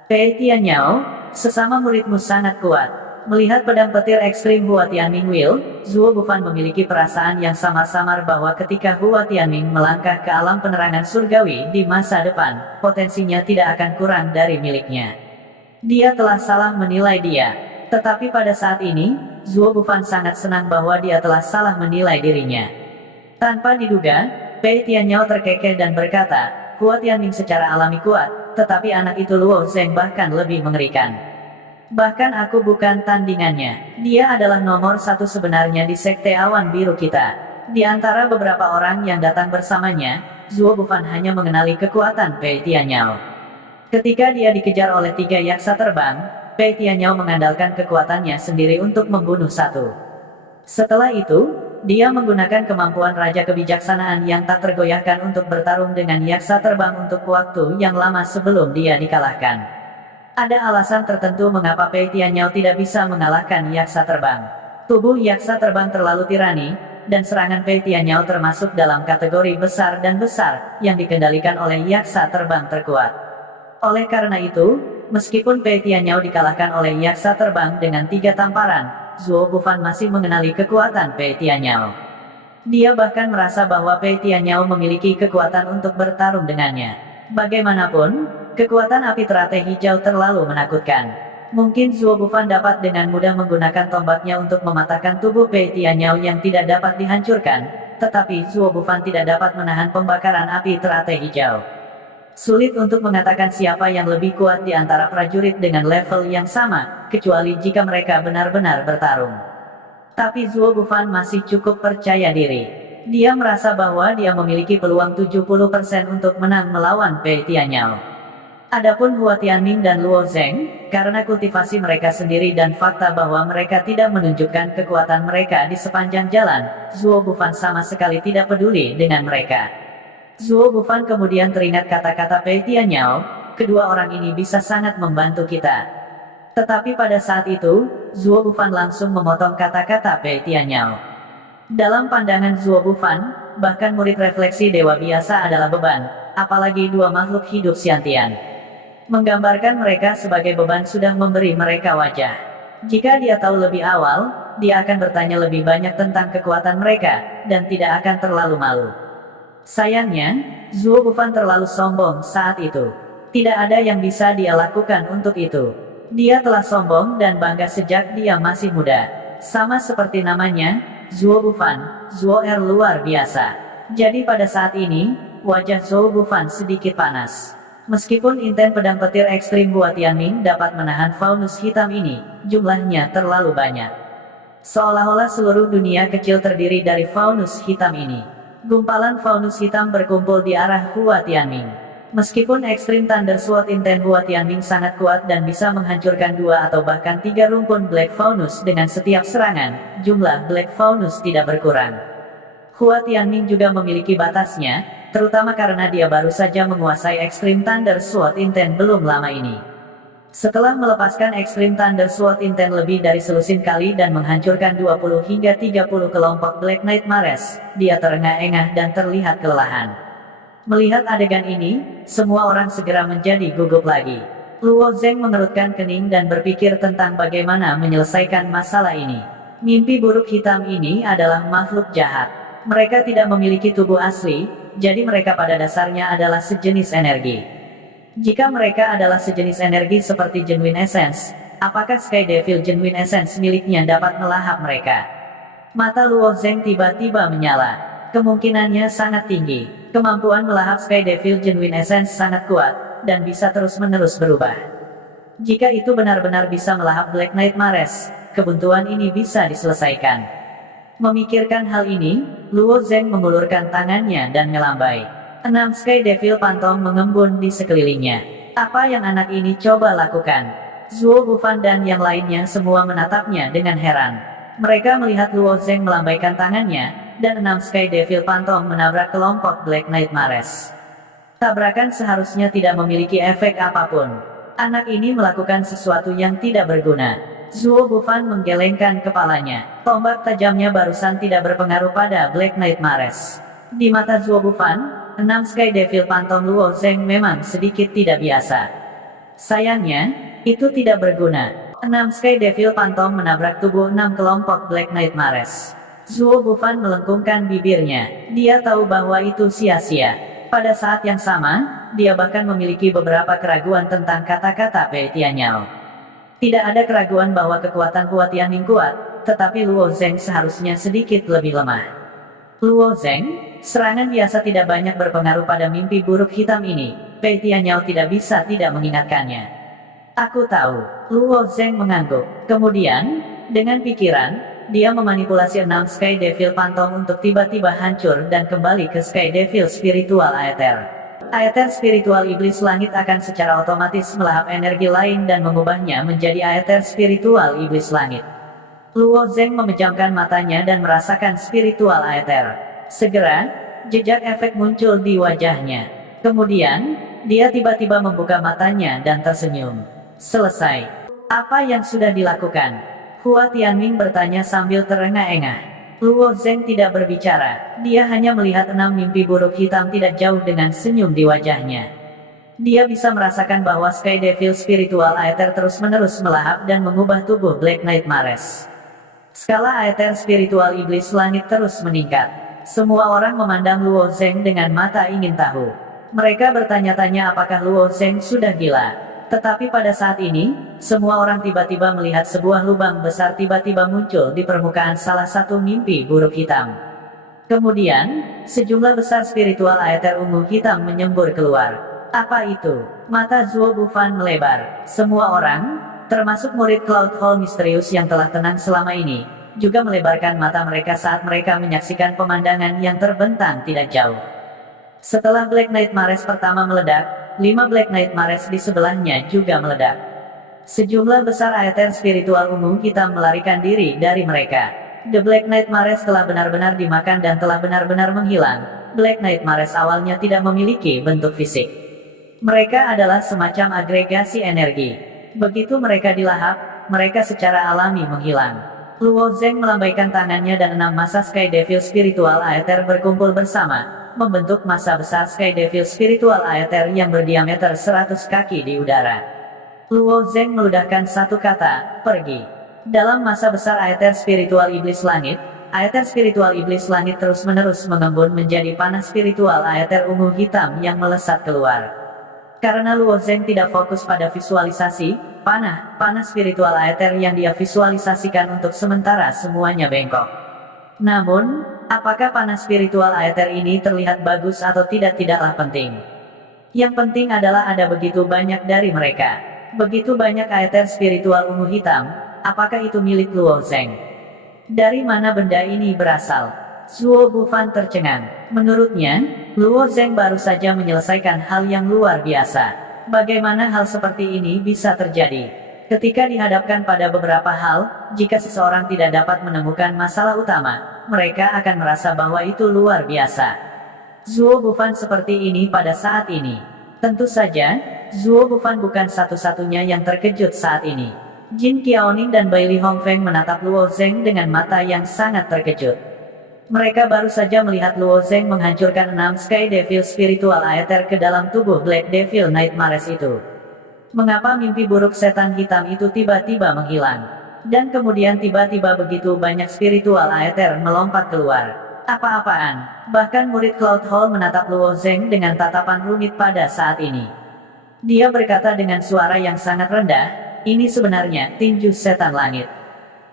Pei Tianyao, sesama muridmu sangat kuat. Melihat pedang petir ekstrim Hua Tianming Will, Zuo Bufan memiliki perasaan yang samar-samar bahwa ketika Hua Tianming melangkah ke alam penerangan surgawi di masa depan, potensinya tidak akan kurang dari miliknya. Dia telah salah menilai dia. Tetapi pada saat ini, Zuo Bufan sangat senang bahwa dia telah salah menilai dirinya. Tanpa diduga, Pei Tianyao terkekeh dan berkata, Hua Tianming secara alami kuat, tetapi anak itu Luo Zheng bahkan lebih mengerikan. Bahkan aku bukan tandingannya. Dia adalah nomor 1 sebenarnya di Sekte Awan Biru kita. Di antara beberapa orang yang datang bersamanya, Zuo Bufan hanya mengenali kekuatan Pei Tianyao. Ketika dia dikejar oleh 3 yaksa terbang, Pei Tianyao mengandalkan kekuatannya sendiri untuk membunuh 1. Setelah itu, dia menggunakan kemampuan Raja Kebijaksanaan yang tak tergoyahkan untuk bertarung dengan yaksa terbang untuk waktu yang lama sebelum dia dikalahkan. Ada alasan tertentu mengapa Pei Tianyao tidak bisa mengalahkan yaksa terbang. Tubuh yaksa terbang terlalu tirani, dan serangan Pei Tianyao termasuk dalam kategori besar dan besar, yang dikendalikan oleh yaksa terbang terkuat. Oleh karena itu, meskipun Pei Tianyao dikalahkan oleh yaksa terbang dengan 3 tamparan, Zuo Bufan masih mengenali kekuatan Pei Tianyao. Dia bahkan merasa bahwa Pei Tianyao memiliki kekuatan untuk bertarung dengannya. Bagaimanapun, kekuatan api teratai hijau terlalu menakutkan. Mungkin Zuo Bufan dapat dengan mudah menggunakan tombaknya untuk mematahkan tubuh Pei Tianyao yang tidak dapat dihancurkan, tetapi Zuo Bufan tidak dapat menahan pembakaran api teratai hijau. Sulit untuk mengatakan siapa yang lebih kuat di antara prajurit dengan level yang sama, kecuali jika mereka benar-benar bertarung. Tapi Zuo Bufan masih cukup percaya diri. Dia merasa bahwa dia memiliki peluang 70% untuk menang melawan Pei Tianyao. Adapun Hua Tianming dan Luo Zheng, karena kultivasi mereka sendiri dan fakta bahwa mereka tidak menunjukkan kekuatan mereka di sepanjang jalan, Zuo Bufan sama sekali tidak peduli dengan mereka. Zuo Bufan kemudian teringat kata-kata Pei Tianyao, kedua orang ini bisa sangat membantu kita. Tetapi pada saat itu, Zuo Bufan langsung memotong kata-kata Pei Tianyao. Dalam pandangan Zuo Bufan, bahkan murid refleksi dewa biasa adalah beban, apalagi dua makhluk hidup Xiantian. Menggambarkan mereka sebagai beban sudah memberi mereka wajah. Jika dia tahu lebih awal, dia akan bertanya lebih banyak tentang kekuatan mereka, dan tidak akan terlalu malu. Sayangnya, Zuo Bufan terlalu sombong saat itu. Tidak ada yang bisa dia lakukan untuk itu. Dia telah sombong dan bangga sejak dia masih muda. Sama seperti namanya, Zuo Bufan, Zuo luar biasa. Jadi pada saat ini, wajah Zuo Bufan sedikit panas. Meskipun inten pedang petir ekstrim Hua Tianming dapat menahan faunus hitam ini, jumlahnya terlalu banyak. Seolah-olah seluruh dunia kecil terdiri dari faunus hitam ini. Gumpalan faunus hitam berkumpul di arah Hua Tianming. Meskipun ekstrim Thunder Sword Inten Hua Tianming sangat kuat dan bisa menghancurkan 2 atau bahkan 3 rumpun Black Faunus dengan setiap serangan, jumlah Black Faunus tidak berkurang. Hua Tianming juga memiliki batasnya, terutama karena dia baru saja menguasai ekstrim Thunder Sword Inten belum lama ini. Setelah melepaskan Extreme Thunder Sword Intent lebih dari selusin kali dan menghancurkan 20 hingga 30 kelompok Black Knight Mares, dia terengah-engah dan terlihat kelelahan. Melihat adegan ini, semua orang segera menjadi gugup lagi. Luo Zheng mengerutkan kening dan berpikir tentang bagaimana menyelesaikan masalah ini. Mimpi buruk hitam ini adalah makhluk jahat. Mereka tidak memiliki tubuh asli, jadi mereka pada dasarnya adalah sejenis energi. Jika mereka adalah sejenis energi seperti Genuine Essence, apakah Sky Devil Genuine Essence miliknya dapat melahap mereka? Mata Luo Zheng tiba-tiba menyala. Kemungkinannya sangat tinggi. Kemampuan melahap Sky Devil Genuine Essence sangat kuat, dan bisa terus-menerus berubah. Jika itu benar-benar bisa melahap Black Knight Mares, kebuntuan ini bisa diselesaikan. Memikirkan hal ini, Luo Zheng mengulurkan tangannya dan melambai. 6 Sky Devil Phantom mengembun di sekelilingnya. Apa yang anak ini coba lakukan? Zuo Bufan dan yang lainnya semua menatapnya dengan heran. Mereka melihat Luo Zheng melambaikan tangannya, dan 6 Sky Devil Phantom menabrak kelompok Black Knight Mares. Tabrakan seharusnya tidak memiliki efek apapun. Anak ini melakukan sesuatu yang tidak berguna. Zuo Bufan menggelengkan kepalanya. Tombak tajamnya barusan tidak berpengaruh pada Black Knight Mares. Di mata Zuo Bufan, 6 Sky Devil Phantom Luo Zheng memang sedikit tidak biasa. Sayangnya, itu tidak berguna. 6 Sky Devil Phantom menabrak tubuh 6 kelompok Black Knight Mares. Zuo Bufan melengkungkan bibirnya. Dia tahu bahwa itu sia-sia. Pada saat yang sama, dia bahkan memiliki beberapa keraguan tentang kata-kata Pei Tianyao. Tidak ada keraguan bahwa kekuatan Hua Tianming kuat, tetapi Luo Zheng seharusnya sedikit lebih lemah. Luo Zheng, serangan biasa tidak banyak berpengaruh pada mimpi buruk hitam ini. Pei Tianyao tidak bisa tidak mengingatkannya. Aku tahu. Luo Zheng mengangguk. Kemudian, dengan pikiran, dia memanipulasi 6 Sky Devil Phantom untuk tiba-tiba hancur dan kembali ke Sky Devil Spiritual Aether. Aether Spiritual Iblis Langit akan secara otomatis melahap energi lain dan mengubahnya menjadi Aether Spiritual Iblis Langit. Luo Zheng memejamkan matanya dan merasakan Spiritual Aether. Segera, jejak efek muncul di wajahnya. Kemudian, dia tiba-tiba membuka matanya dan tersenyum. Selesai. Apa yang sudah dilakukan? Hua Tianming bertanya sambil terengah-engah. Luo Zheng tidak berbicara. Dia hanya melihat 6 mimpi buruk hitam tidak jauh dengan senyum di wajahnya. Dia bisa merasakan bahwa Sky Devil Spiritual Aether terus-menerus melahap dan mengubah tubuh Black Knight Mares. Skala Aether Spiritual Iblis Langit terus meningkat. Semua orang memandang Luo Zheng dengan mata ingin tahu. Mereka bertanya-tanya apakah Luo Zheng sudah gila. Tetapi pada saat ini, semua orang tiba-tiba melihat sebuah lubang besar tiba-tiba muncul di permukaan salah satu mimpi buruk hitam. Kemudian, sejumlah besar spiritual aether ungu hitam menyembur keluar. Apa itu? Mata Zuo Bufan melebar. Semua orang, termasuk murid Cloud Hall misterius yang telah tenang selama ini, juga melebarkan mata mereka saat mereka menyaksikan pemandangan yang terbentang tidak jauh. Setelah Black Nightmares pertama meledak, 5 Black Nightmares di sebelahnya juga meledak. Sejumlah besar aether spiritual ungu hitam melarikan diri dari mereka. The Black Nightmares telah benar-benar dimakan dan telah benar-benar menghilang. Black Nightmares awalnya tidak memiliki bentuk fisik. Mereka adalah semacam agregasi energi. Begitu mereka dilahap, mereka secara alami menghilang. Luo Zeng melambaikan tangannya dan 6 massa Sky Devil Spiritual Aether berkumpul bersama, membentuk massa besar Sky Devil Spiritual Aether yang berdiameter 100 kaki di udara. Luo Zeng meludahkan satu kata, pergi. Dalam massa besar Aether Spiritual Iblis Langit, Aether Spiritual Iblis Langit terus-menerus mengembun menjadi panas spiritual Aether ungu hitam yang melesat keluar. Karena Luo Zeng tidak fokus pada visualisasi, panas spiritual Aether yang dia visualisasikan untuk sementara semuanya bengkok. Namun, apakah panas spiritual Aether ini terlihat bagus atau tidaklah penting. Yang penting adalah ada begitu banyak dari mereka. Begitu banyak aether spiritual ungu hitam, apakah itu milik Luo Zeng? Dari mana benda ini berasal? Zuo Bufan tercengang. Menurutnya, Luo Zeng baru saja menyelesaikan hal yang luar biasa. Bagaimana hal seperti ini bisa terjadi? Ketika dihadapkan pada beberapa hal, jika seseorang tidak dapat menemukan masalah utama, mereka akan merasa bahwa itu luar biasa. Zuo Bufan seperti ini pada saat ini. Tentu saja, Zuo Bufan bukan satu-satunya yang terkejut saat ini. Jin Qiaoning dan Bai Li Hongfeng menatap Luo Zeng dengan mata yang sangat terkejut. Mereka baru saja melihat Luo Zeng menghancurkan 6 Sky Devil Spiritual Aether ke dalam tubuh Black Devil Nightmares itu. Mengapa mimpi buruk setan hitam itu tiba-tiba menghilang? Dan kemudian tiba-tiba begitu banyak spiritual Aether melompat keluar. Apa-apaan? Bahkan murid Cloud Hall menatap Luo Zeng dengan tatapan rumit pada saat ini. Dia berkata dengan suara yang sangat rendah, ini sebenarnya tinju setan langit.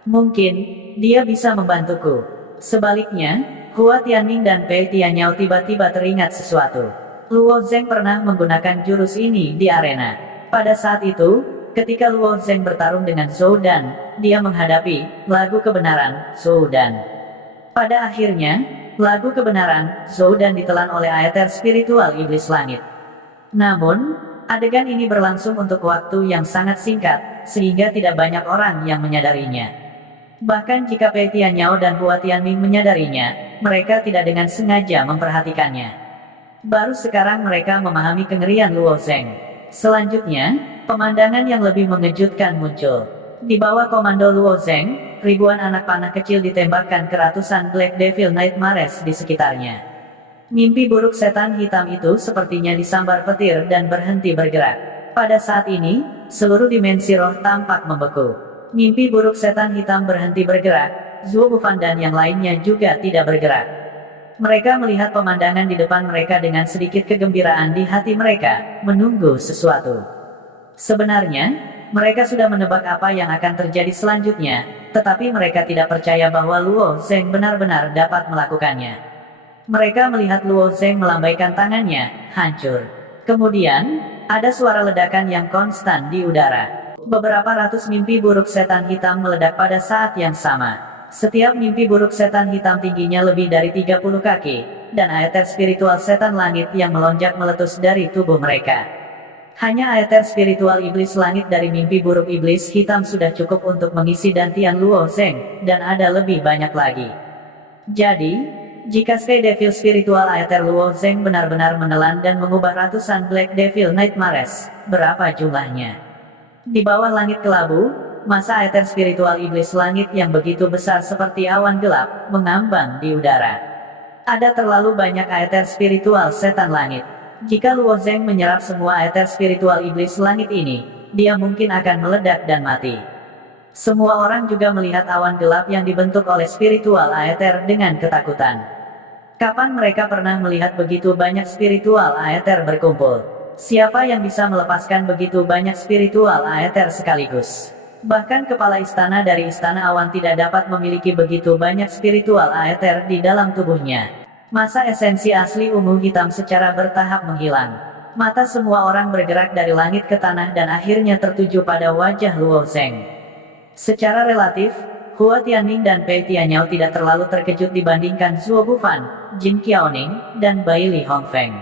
Mungkin, dia bisa membantuku. Sebaliknya, Hua Tianming dan Pei Tianyao tiba-tiba teringat sesuatu. Luo Zeng pernah menggunakan jurus ini di arena. Pada saat itu, ketika Luo Zeng bertarung dengan Zhou Dan, dia menghadapi lagu kebenaran, Zhou Dan. Pada akhirnya, lagu kebenaran, Zhou Dan ditelan oleh aether spiritual iblis langit. Namun, adegan ini berlangsung untuk waktu yang sangat singkat, sehingga tidak banyak orang yang menyadarinya. Bahkan jika Pei Tianyao dan Hua Tianming menyadarinya, mereka tidak dengan sengaja memperhatikannya. Baru sekarang mereka memahami kengerian Luo Zeng. Selanjutnya, pemandangan yang lebih mengejutkan muncul. Di bawah komando Luo Zeng, ribuan anak panah kecil ditembakkan ke ratusan Black Devil Nightmares di sekitarnya. Mimpi buruk setan hitam itu sepertinya disambar petir dan berhenti bergerak. Pada saat ini, seluruh dimensi roh tampak membeku. Mimpi buruk setan hitam berhenti bergerak, Zuo Bufan dan yang lainnya juga tidak bergerak. Mereka melihat pemandangan di depan mereka dengan sedikit kegembiraan di hati mereka, menunggu sesuatu. Sebenarnya, mereka sudah menebak apa yang akan terjadi selanjutnya, tetapi mereka tidak percaya bahwa Luo Zeng benar-benar dapat melakukannya. Mereka melihat Luo Zeng melambaikan tangannya, hancur. Kemudian, ada suara ledakan yang konstan di udara. Beberapa ratus mimpi buruk setan hitam meledak pada saat yang sama. Setiap mimpi buruk setan hitam tingginya lebih dari 30 kaki, dan aether spiritual setan langit yang melonjak meletus dari tubuh mereka. Hanya aether spiritual iblis langit dari mimpi buruk iblis hitam sudah cukup untuk mengisi dantian Luo Zeng, dan ada lebih banyak lagi. Jadi, jika Sky Devil spiritual aether Luo Zeng benar-benar menelan dan mengubah ratusan Black Devil Nightmares, berapa jumlahnya? Di bawah langit kelabu, massa aether spiritual iblis langit yang begitu besar seperti awan gelap, mengambang di udara. Ada terlalu banyak aether spiritual setan langit. Jika Luo Zeng menyerap semua aether spiritual iblis langit ini, dia mungkin akan meledak dan mati. Semua orang juga melihat awan gelap yang dibentuk oleh spiritual aether dengan ketakutan. Kapan mereka pernah melihat begitu banyak spiritual aether berkumpul? Siapa yang bisa melepaskan begitu banyak spiritual aether sekaligus? Bahkan kepala istana dari istana awan tidak dapat memiliki begitu banyak spiritual aether di dalam tubuhnya. Masa esensi asli ungu hitam secara bertahap menghilang. Mata semua orang bergerak dari langit ke tanah dan akhirnya tertuju pada wajah Luo Zeng. Secara relatif, Hua Tianming dan Pei Tianyao tidak terlalu terkejut dibandingkan Zuo Bufan, Jin Qiaoning, dan Bai Li Hongfeng.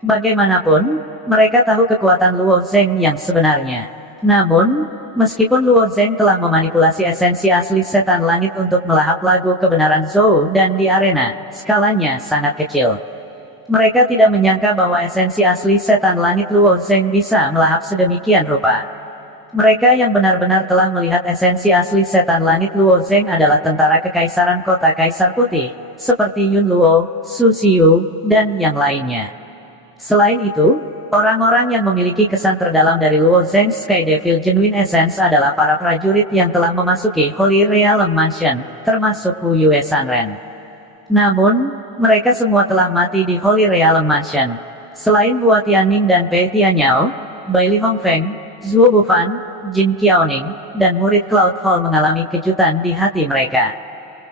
Bagaimanapun, mereka tahu kekuatan Luo Zeng yang sebenarnya. Namun, meskipun Luo Zeng telah memanipulasi esensi asli setan langit untuk melahap lagu kebenaran Zhou dan di arena, skalanya sangat kecil. Mereka tidak menyangka bahwa esensi asli setan langit Luo Zeng bisa melahap sedemikian rupa. Mereka yang benar-benar telah melihat esensi asli setan langit Luo Zeng adalah tentara kekaisaran kota Kaisar Putih, seperti Yun Luo, Su Xiu, dan yang lainnya. Selain itu, orang-orang yang memiliki kesan terdalam dari Luo Zeng Sky Devil Genuine Essence adalah para prajurit yang telah memasuki Holy Realm Mansion, termasuk Wu Yue Sanren. Namun, mereka semua telah mati di Holy Realm Mansion. Selain Hua Tianming dan Pei Tianyao, Bai Li Hongfeng, Zuo Bufan, Jin Qiaoning, dan murid Cloud Hall mengalami kejutan di hati mereka.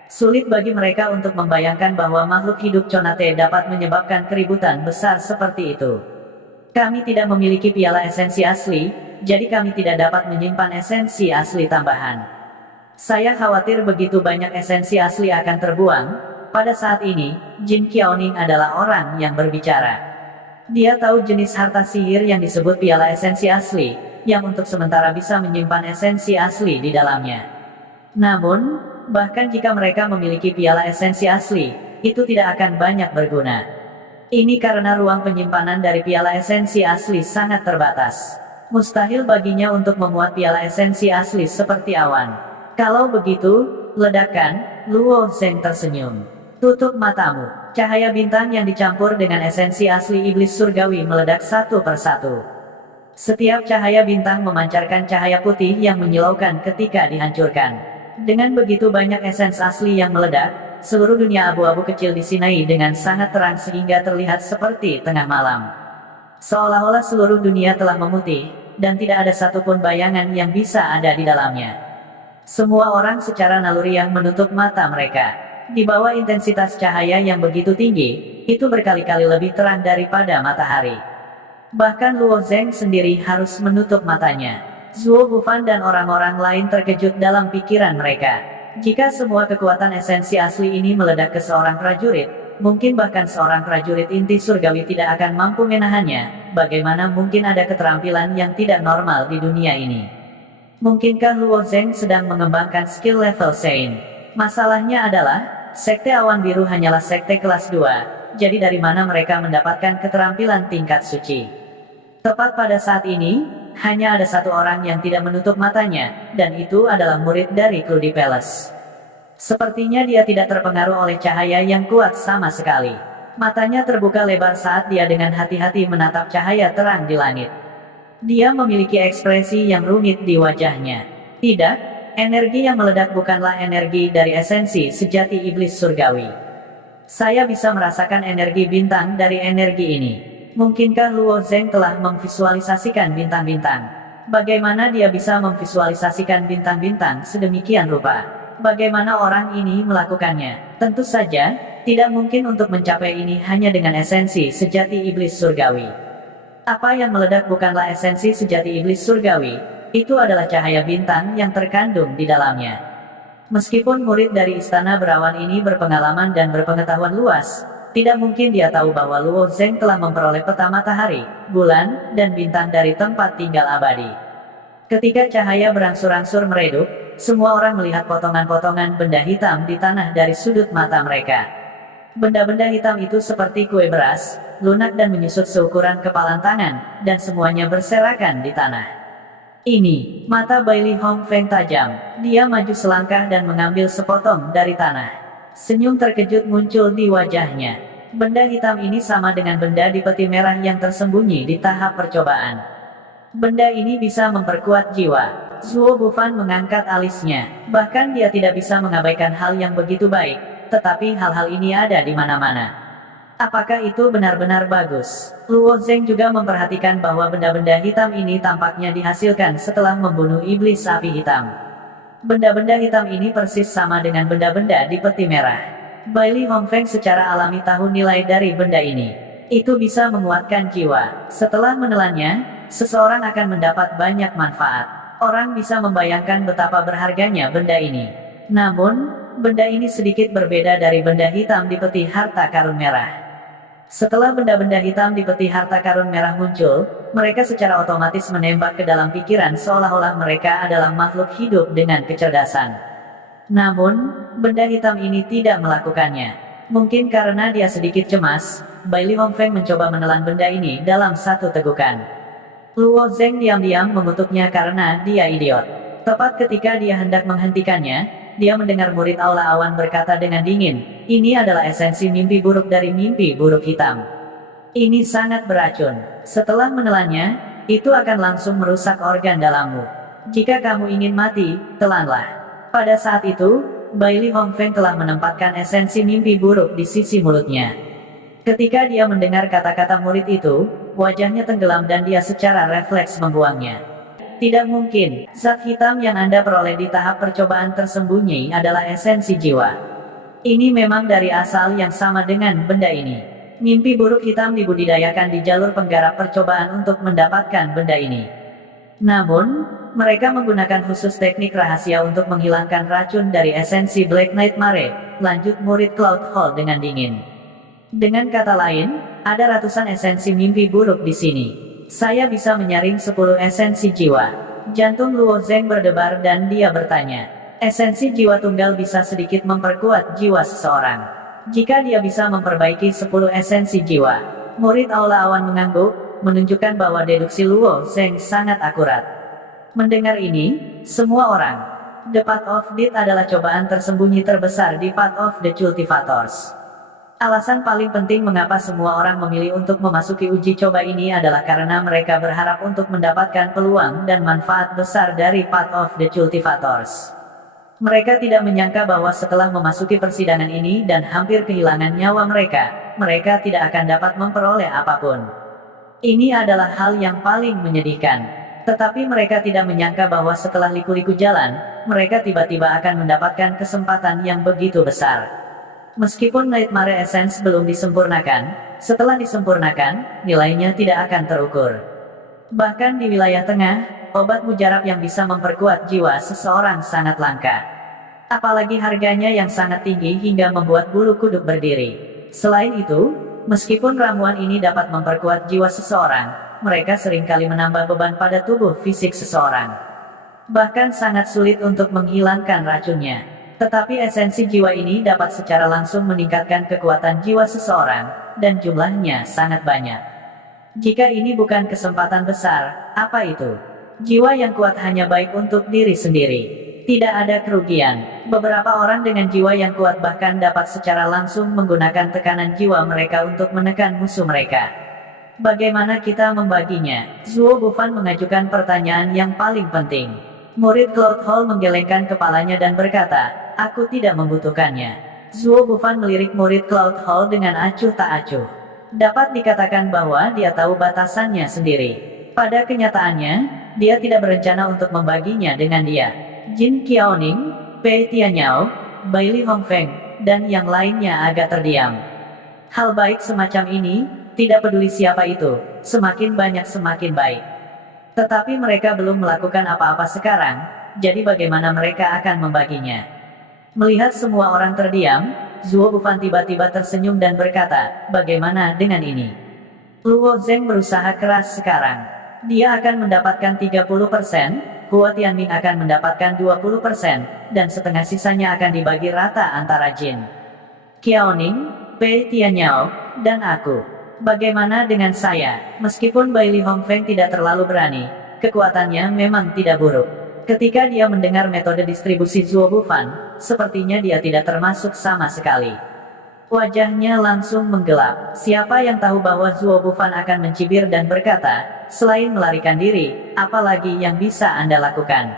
Sulit bagi mereka untuk membayangkan bahwa makhluk hidup Conate dapat menyebabkan keributan besar seperti itu. Kami tidak memiliki piala esensi asli, jadi kami tidak dapat menyimpan esensi asli tambahan. Saya khawatir begitu banyak esensi asli akan terbuang. Pada saat ini, Jin Qiaoning adalah orang yang berbicara. Dia tahu jenis harta sihir yang disebut piala esensi asli, yang untuk sementara bisa menyimpan esensi asli di dalamnya. Namun, bahkan jika mereka memiliki piala esensi asli, itu tidak akan banyak berguna. Ini karena ruang penyimpanan dari piala esensi asli sangat terbatas. Mustahil baginya untuk memuat piala esensi asli seperti awan. Kalau begitu, ledakan, Luo Zeng tersenyum. Tutup matamu. Cahaya bintang yang dicampur dengan esensi asli iblis surgawi meledak satu persatu. Setiap cahaya bintang memancarkan cahaya putih yang menyilaukan ketika dihancurkan. Dengan begitu banyak esens asli yang meledak, seluruh dunia abu-abu kecil disinai dengan sangat terang sehingga terlihat seperti tengah malam. Seolah-olah seluruh dunia telah memutih, dan tidak ada satupun bayangan yang bisa ada di dalamnya. Semua orang secara naluriah menutup mata mereka. Di bawah intensitas cahaya yang begitu tinggi, itu berkali-kali lebih terang daripada matahari. Bahkan Luo Zeng sendiri harus menutup matanya. Zuo Bufan dan orang-orang lain terkejut dalam pikiran mereka. Jika semua kekuatan esensi asli ini meledak ke seorang prajurit, mungkin bahkan seorang prajurit inti surgawi tidak akan mampu menahannya. Bagaimana mungkin ada keterampilan yang tidak normal di dunia ini? Mungkinkah Luo Zeng sedang mengembangkan skill level Sein? Masalahnya adalah, Sekte Awan Biru hanyalah sekte kelas 2, jadi dari mana mereka mendapatkan keterampilan tingkat suci? Tepat pada saat ini, hanya ada satu orang yang tidak menutup matanya, dan itu adalah murid dari Cloudy Palace. Sepertinya dia tidak terpengaruh oleh cahaya yang kuat sama sekali. Matanya terbuka lebar saat dia dengan hati-hati menatap cahaya terang di langit. Dia memiliki ekspresi yang rumit di wajahnya. Tidak, energi yang meledak bukanlah energi dari esensi sejati iblis surgawi. Saya bisa merasakan energi bintang dari energi ini. Mungkinkah Luo Zeng telah memvisualisasikan bintang-bintang? Bagaimana dia bisa memvisualisasikan bintang-bintang sedemikian rupa? Bagaimana orang ini melakukannya? Tentu saja, tidak mungkin untuk mencapai ini hanya dengan esensi sejati iblis surgawi. Apa yang meledak bukanlah esensi sejati iblis surgawi, itu adalah cahaya bintang yang terkandung di dalamnya. Meskipun murid dari istana berawan ini berpengalaman dan berpengetahuan luas, tidak mungkin dia tahu bahwa Luo Zeng telah memperoleh peta matahari, bulan, dan bintang dari tempat tinggal abadi. Ketika cahaya berangsur-angsur meredup, semua orang melihat potongan-potongan benda hitam di tanah dari sudut mata mereka. Benda-benda hitam itu seperti kue beras, lunak dan menyusut seukuran kepalan tangan, dan semuanya berserakan di tanah. Ini, mata Bai Li Hongfeng tajam. Dia maju selangkah dan mengambil sepotong dari tanah. Senyum terkejut muncul di wajahnya. Benda hitam ini sama dengan benda di peti merah yang tersembunyi di tahap percobaan. Benda ini bisa memperkuat jiwa. Zuo Bufan mengangkat alisnya. Bahkan dia tidak bisa mengabaikan hal yang begitu baik, tetapi hal-hal ini ada di mana-mana. Apakah itu benar-benar bagus? Luo Zeng juga memperhatikan bahwa benda-benda hitam ini tampaknya dihasilkan setelah membunuh iblis api hitam. Benda-benda hitam ini persis sama dengan benda-benda di peti merah. Bai Li Hongfeng secara alami tahu nilai dari benda ini. Itu bisa menguatkan jiwa. Setelah menelannya, seseorang akan mendapat banyak manfaat. Orang bisa membayangkan betapa berharganya benda ini. Namun, benda ini sedikit berbeda dari benda hitam di peti harta karun merah. Setelah benda-benda hitam di peti harta karun merah muncul, mereka secara otomatis menembak ke dalam pikiran seolah-olah mereka adalah makhluk hidup dengan kecerdasan. Namun, benda hitam ini tidak melakukannya. Mungkin karena dia sedikit cemas, Bailey Hongfeng mencoba menelan benda ini dalam satu tegukan. Luo Zheng diam-diam mengutuknya karena dia idiot. Tepat ketika dia hendak menghentikannya, dia mendengar murid Aula Awan berkata dengan dingin, "Ini adalah esensi mimpi buruk dari mimpi buruk hitam. Ini sangat beracun. Setelah menelannya, itu akan langsung merusak organ dalammu. Jika kamu ingin mati, telanlah." Pada saat itu, Bailey Hongfeng telah menempatkan esensi mimpi buruk di sisi mulutnya. Ketika dia mendengar kata-kata murid itu, wajahnya tenggelam dan dia secara refleks membuangnya. Tidak mungkin, zat hitam yang Anda peroleh di tahap percobaan tersembunyi adalah esensi jiwa. Ini memang dari asal yang sama dengan benda ini. Mimpi buruk hitam dibudidayakan di jalur penggarap percobaan untuk mendapatkan benda ini. Namun, mereka menggunakan khusus teknik rahasia untuk menghilangkan racun dari esensi Black Nightmare, lanjut murid Cloud Hall dengan dingin. Dengan kata lain, ada ratusan esensi mimpi buruk di sini. Saya bisa menyaring 10 esensi jiwa. Jantung Luo Zheng berdebar dan dia bertanya. Esensi jiwa tunggal bisa sedikit memperkuat jiwa seseorang. Jika dia bisa memperbaiki 10 esensi jiwa, murid Aula Awan mengangguk, menunjukkan bahwa deduksi Luo Zheng sangat akurat. Mendengar ini, semua orang. The Path of Death adalah cobaan tersembunyi terbesar di Path of the Cultivators. Alasan paling penting mengapa semua orang memilih untuk memasuki uji coba ini adalah karena mereka berharap untuk mendapatkan peluang dan manfaat besar dari Path of the Cultivators. Mereka tidak menyangka bahwa setelah memasuki persidangan ini dan hampir kehilangan nyawa mereka tidak akan dapat memperoleh apapun. Ini adalah hal yang paling menyedihkan. Tetapi mereka tidak menyangka bahwa setelah liku-liku jalan, mereka tiba-tiba akan mendapatkan kesempatan yang begitu besar. Meskipun Nightmare Essence belum disempurnakan, setelah disempurnakan, nilainya tidak akan terukur. Bahkan di wilayah tengah, obat mujarab yang bisa memperkuat jiwa seseorang sangat langka. Apalagi harganya yang sangat tinggi hingga membuat bulu kuduk berdiri. Selain itu, meskipun ramuan ini dapat memperkuat jiwa seseorang, mereka seringkali menambah beban pada tubuh fisik seseorang. Bahkan sangat sulit untuk menghilangkan racunnya. Tetapi esensi jiwa ini dapat secara langsung meningkatkan kekuatan jiwa seseorang, dan jumlahnya sangat banyak. Jika ini bukan kesempatan besar, apa itu? Jiwa yang kuat hanya baik untuk diri sendiri. Tidak ada kerugian. Beberapa orang dengan jiwa yang kuat bahkan dapat secara langsung menggunakan tekanan jiwa mereka untuk menekan musuh mereka. Bagaimana kita membaginya? Zuo Bufan mengajukan pertanyaan yang paling penting. Murid Cloud Hall menggelengkan kepalanya dan berkata, "Aku tidak membutuhkannya." Zuo Bufan melirik murid Cloud Hall dengan acuh tak acuh. Dapat dikatakan bahwa dia tahu batasannya sendiri. Pada kenyataannya, dia tidak berencana untuk membaginya dengan dia. Jin Qiaoning, Pei Tianyao, Bailey Hongfeng, dan yang lainnya agak terdiam. Hal baik semacam ini, tidak peduli siapa itu, semakin banyak semakin baik. Tetapi mereka belum melakukan apa-apa sekarang, jadi bagaimana mereka akan membaginya? Melihat semua orang terdiam, Zuo Bufan tiba-tiba tersenyum dan berkata, "Bagaimana dengan ini?" Luo Zheng berusaha keras sekarang. Dia akan mendapatkan 30%, Hua Tianming akan mendapatkan 20%, dan setengah sisanya akan dibagi rata antara Jin Qiaoning, Pei Tianyao, dan aku. Bagaimana dengan saya? Meskipun Bailey Hongfeng tidak terlalu berani, kekuatannya memang tidak buruk. Ketika dia mendengar metode distribusi Zuo Bufan, sepertinya dia tidak termasuk sama sekali. Wajahnya langsung menggelap. Siapa yang tahu bahwa Zuo Bufan akan mencibir dan berkata, "Selain melarikan diri, apa lagi yang bisa Anda lakukan?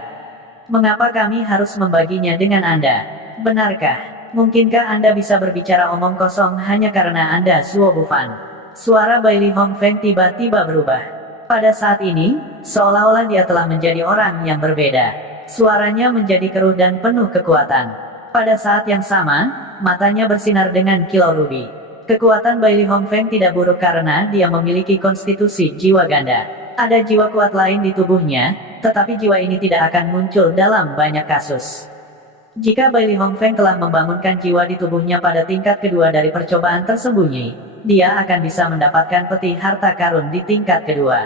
Mengapa kami harus membaginya dengan Anda? Benarkah? Mungkinkah Anda bisa berbicara omong kosong hanya karena Anda Zuo Bufan?" Suara Bailey Hongfeng tiba-tiba berubah. Pada saat ini, seolah-olah dia telah menjadi orang yang berbeda. Suaranya menjadi keruh dan penuh kekuatan. Pada saat yang sama, matanya bersinar dengan kilau rubi. Kekuatan Bai Li Hongfeng tidak buruk karena dia memiliki konstitusi jiwa ganda. Ada jiwa kuat lain di tubuhnya, tetapi jiwa ini tidak akan muncul dalam banyak kasus. Jika Bai Li Hongfeng telah membangunkan jiwa di tubuhnya pada tingkat kedua dari percobaan tersembunyi, dia akan bisa mendapatkan peti harta karun di tingkat kedua.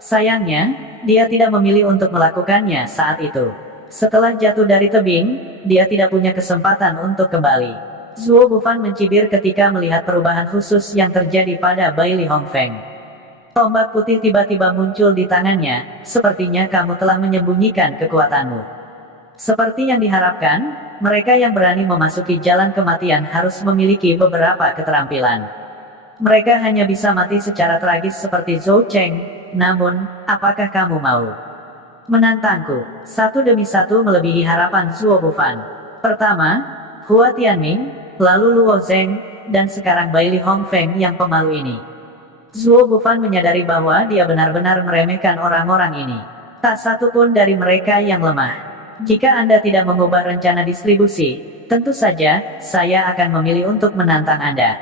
Sayangnya, dia tidak memilih untuk melakukannya saat itu. Setelah jatuh dari tebing, dia tidak punya kesempatan untuk kembali. Zuo Bufan mencibir ketika melihat perubahan khusus yang terjadi pada Bai Li Hongfeng. Tombak putih tiba-tiba muncul di tangannya, sepertinya kamu telah menyembunyikan kekuatanmu. Seperti yang diharapkan, mereka yang berani memasuki jalan kematian harus memiliki beberapa keterampilan. Mereka hanya bisa mati secara tragis seperti Zhou Cheng, namun, apakah kamu mau menantangku? Satu demi satu melebihi harapan Zuo Bufan. Pertama, Hua Tianming, lalu Luo Zheng, dan sekarang Bai Li Hongfeng yang pemalu ini. Zuo Bufan menyadari bahwa dia benar-benar meremehkan orang-orang ini. Tak satu pun dari mereka yang lemah. Jika Anda tidak mengubah rencana distribusi, tentu saja, saya akan memilih untuk menantang Anda.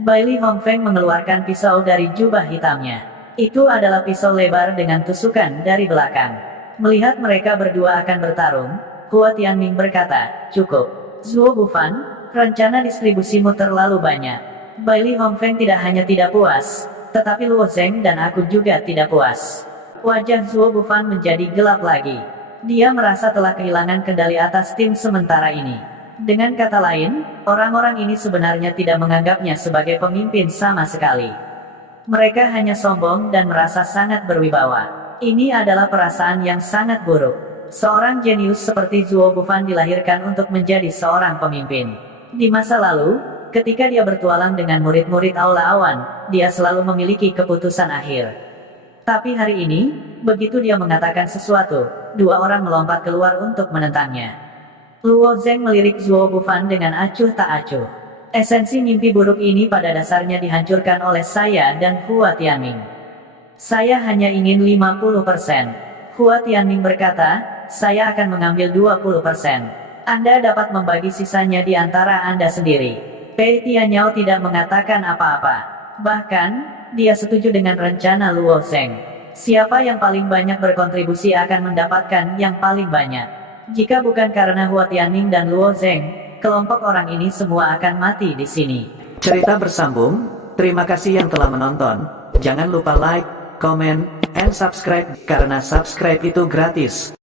Bai Li Hongfeng mengeluarkan pisau dari jubah hitamnya. Itu adalah pisau lebar dengan tusukan dari belakang. Melihat mereka berdua akan bertarung, Hua Tianming berkata, cukup. Zuo Bufan, rencana distribusimu terlalu banyak. Bai Li Hongfeng tidak hanya tidak puas, tetapi Luo Zheng dan aku juga tidak puas. Wajah Zuo Bufan menjadi gelap lagi. Dia merasa telah kehilangan kendali atas tim sementara ini. Dengan kata lain, orang-orang ini sebenarnya tidak menganggapnya sebagai pemimpin sama sekali. Mereka hanya sombong dan merasa sangat berwibawa. Ini adalah perasaan yang sangat buruk. Seorang jenius seperti Zuo Bufan dilahirkan untuk menjadi seorang pemimpin. Di masa lalu, ketika dia bertualang dengan murid-murid Aula Awan, dia selalu memiliki keputusan akhir. Tapi hari ini, begitu dia mengatakan sesuatu, dua orang melompat keluar untuk menentangnya. Luo Zheng melirik Zuo Bufan dengan acuh tak acuh. Esensi mimpi buruk ini pada dasarnya dihancurkan oleh saya dan Hua Tianming. Saya hanya ingin 50%. Hua Tianming berkata, saya akan mengambil 20%. Anda dapat membagi sisanya di antara Anda sendiri. Pei Tianyao tidak mengatakan apa-apa. Bahkan, dia setuju dengan rencana Luo Zheng. Siapa yang paling banyak berkontribusi akan mendapatkan yang paling banyak. Jika bukan karena Hua Tianming dan Luo Zheng, kelompok orang ini semua akan mati di sini. Cerita bersambung. Terima kasih yang telah menonton. Jangan lupa like, comment, and subscribe, karena subscribe itu gratis.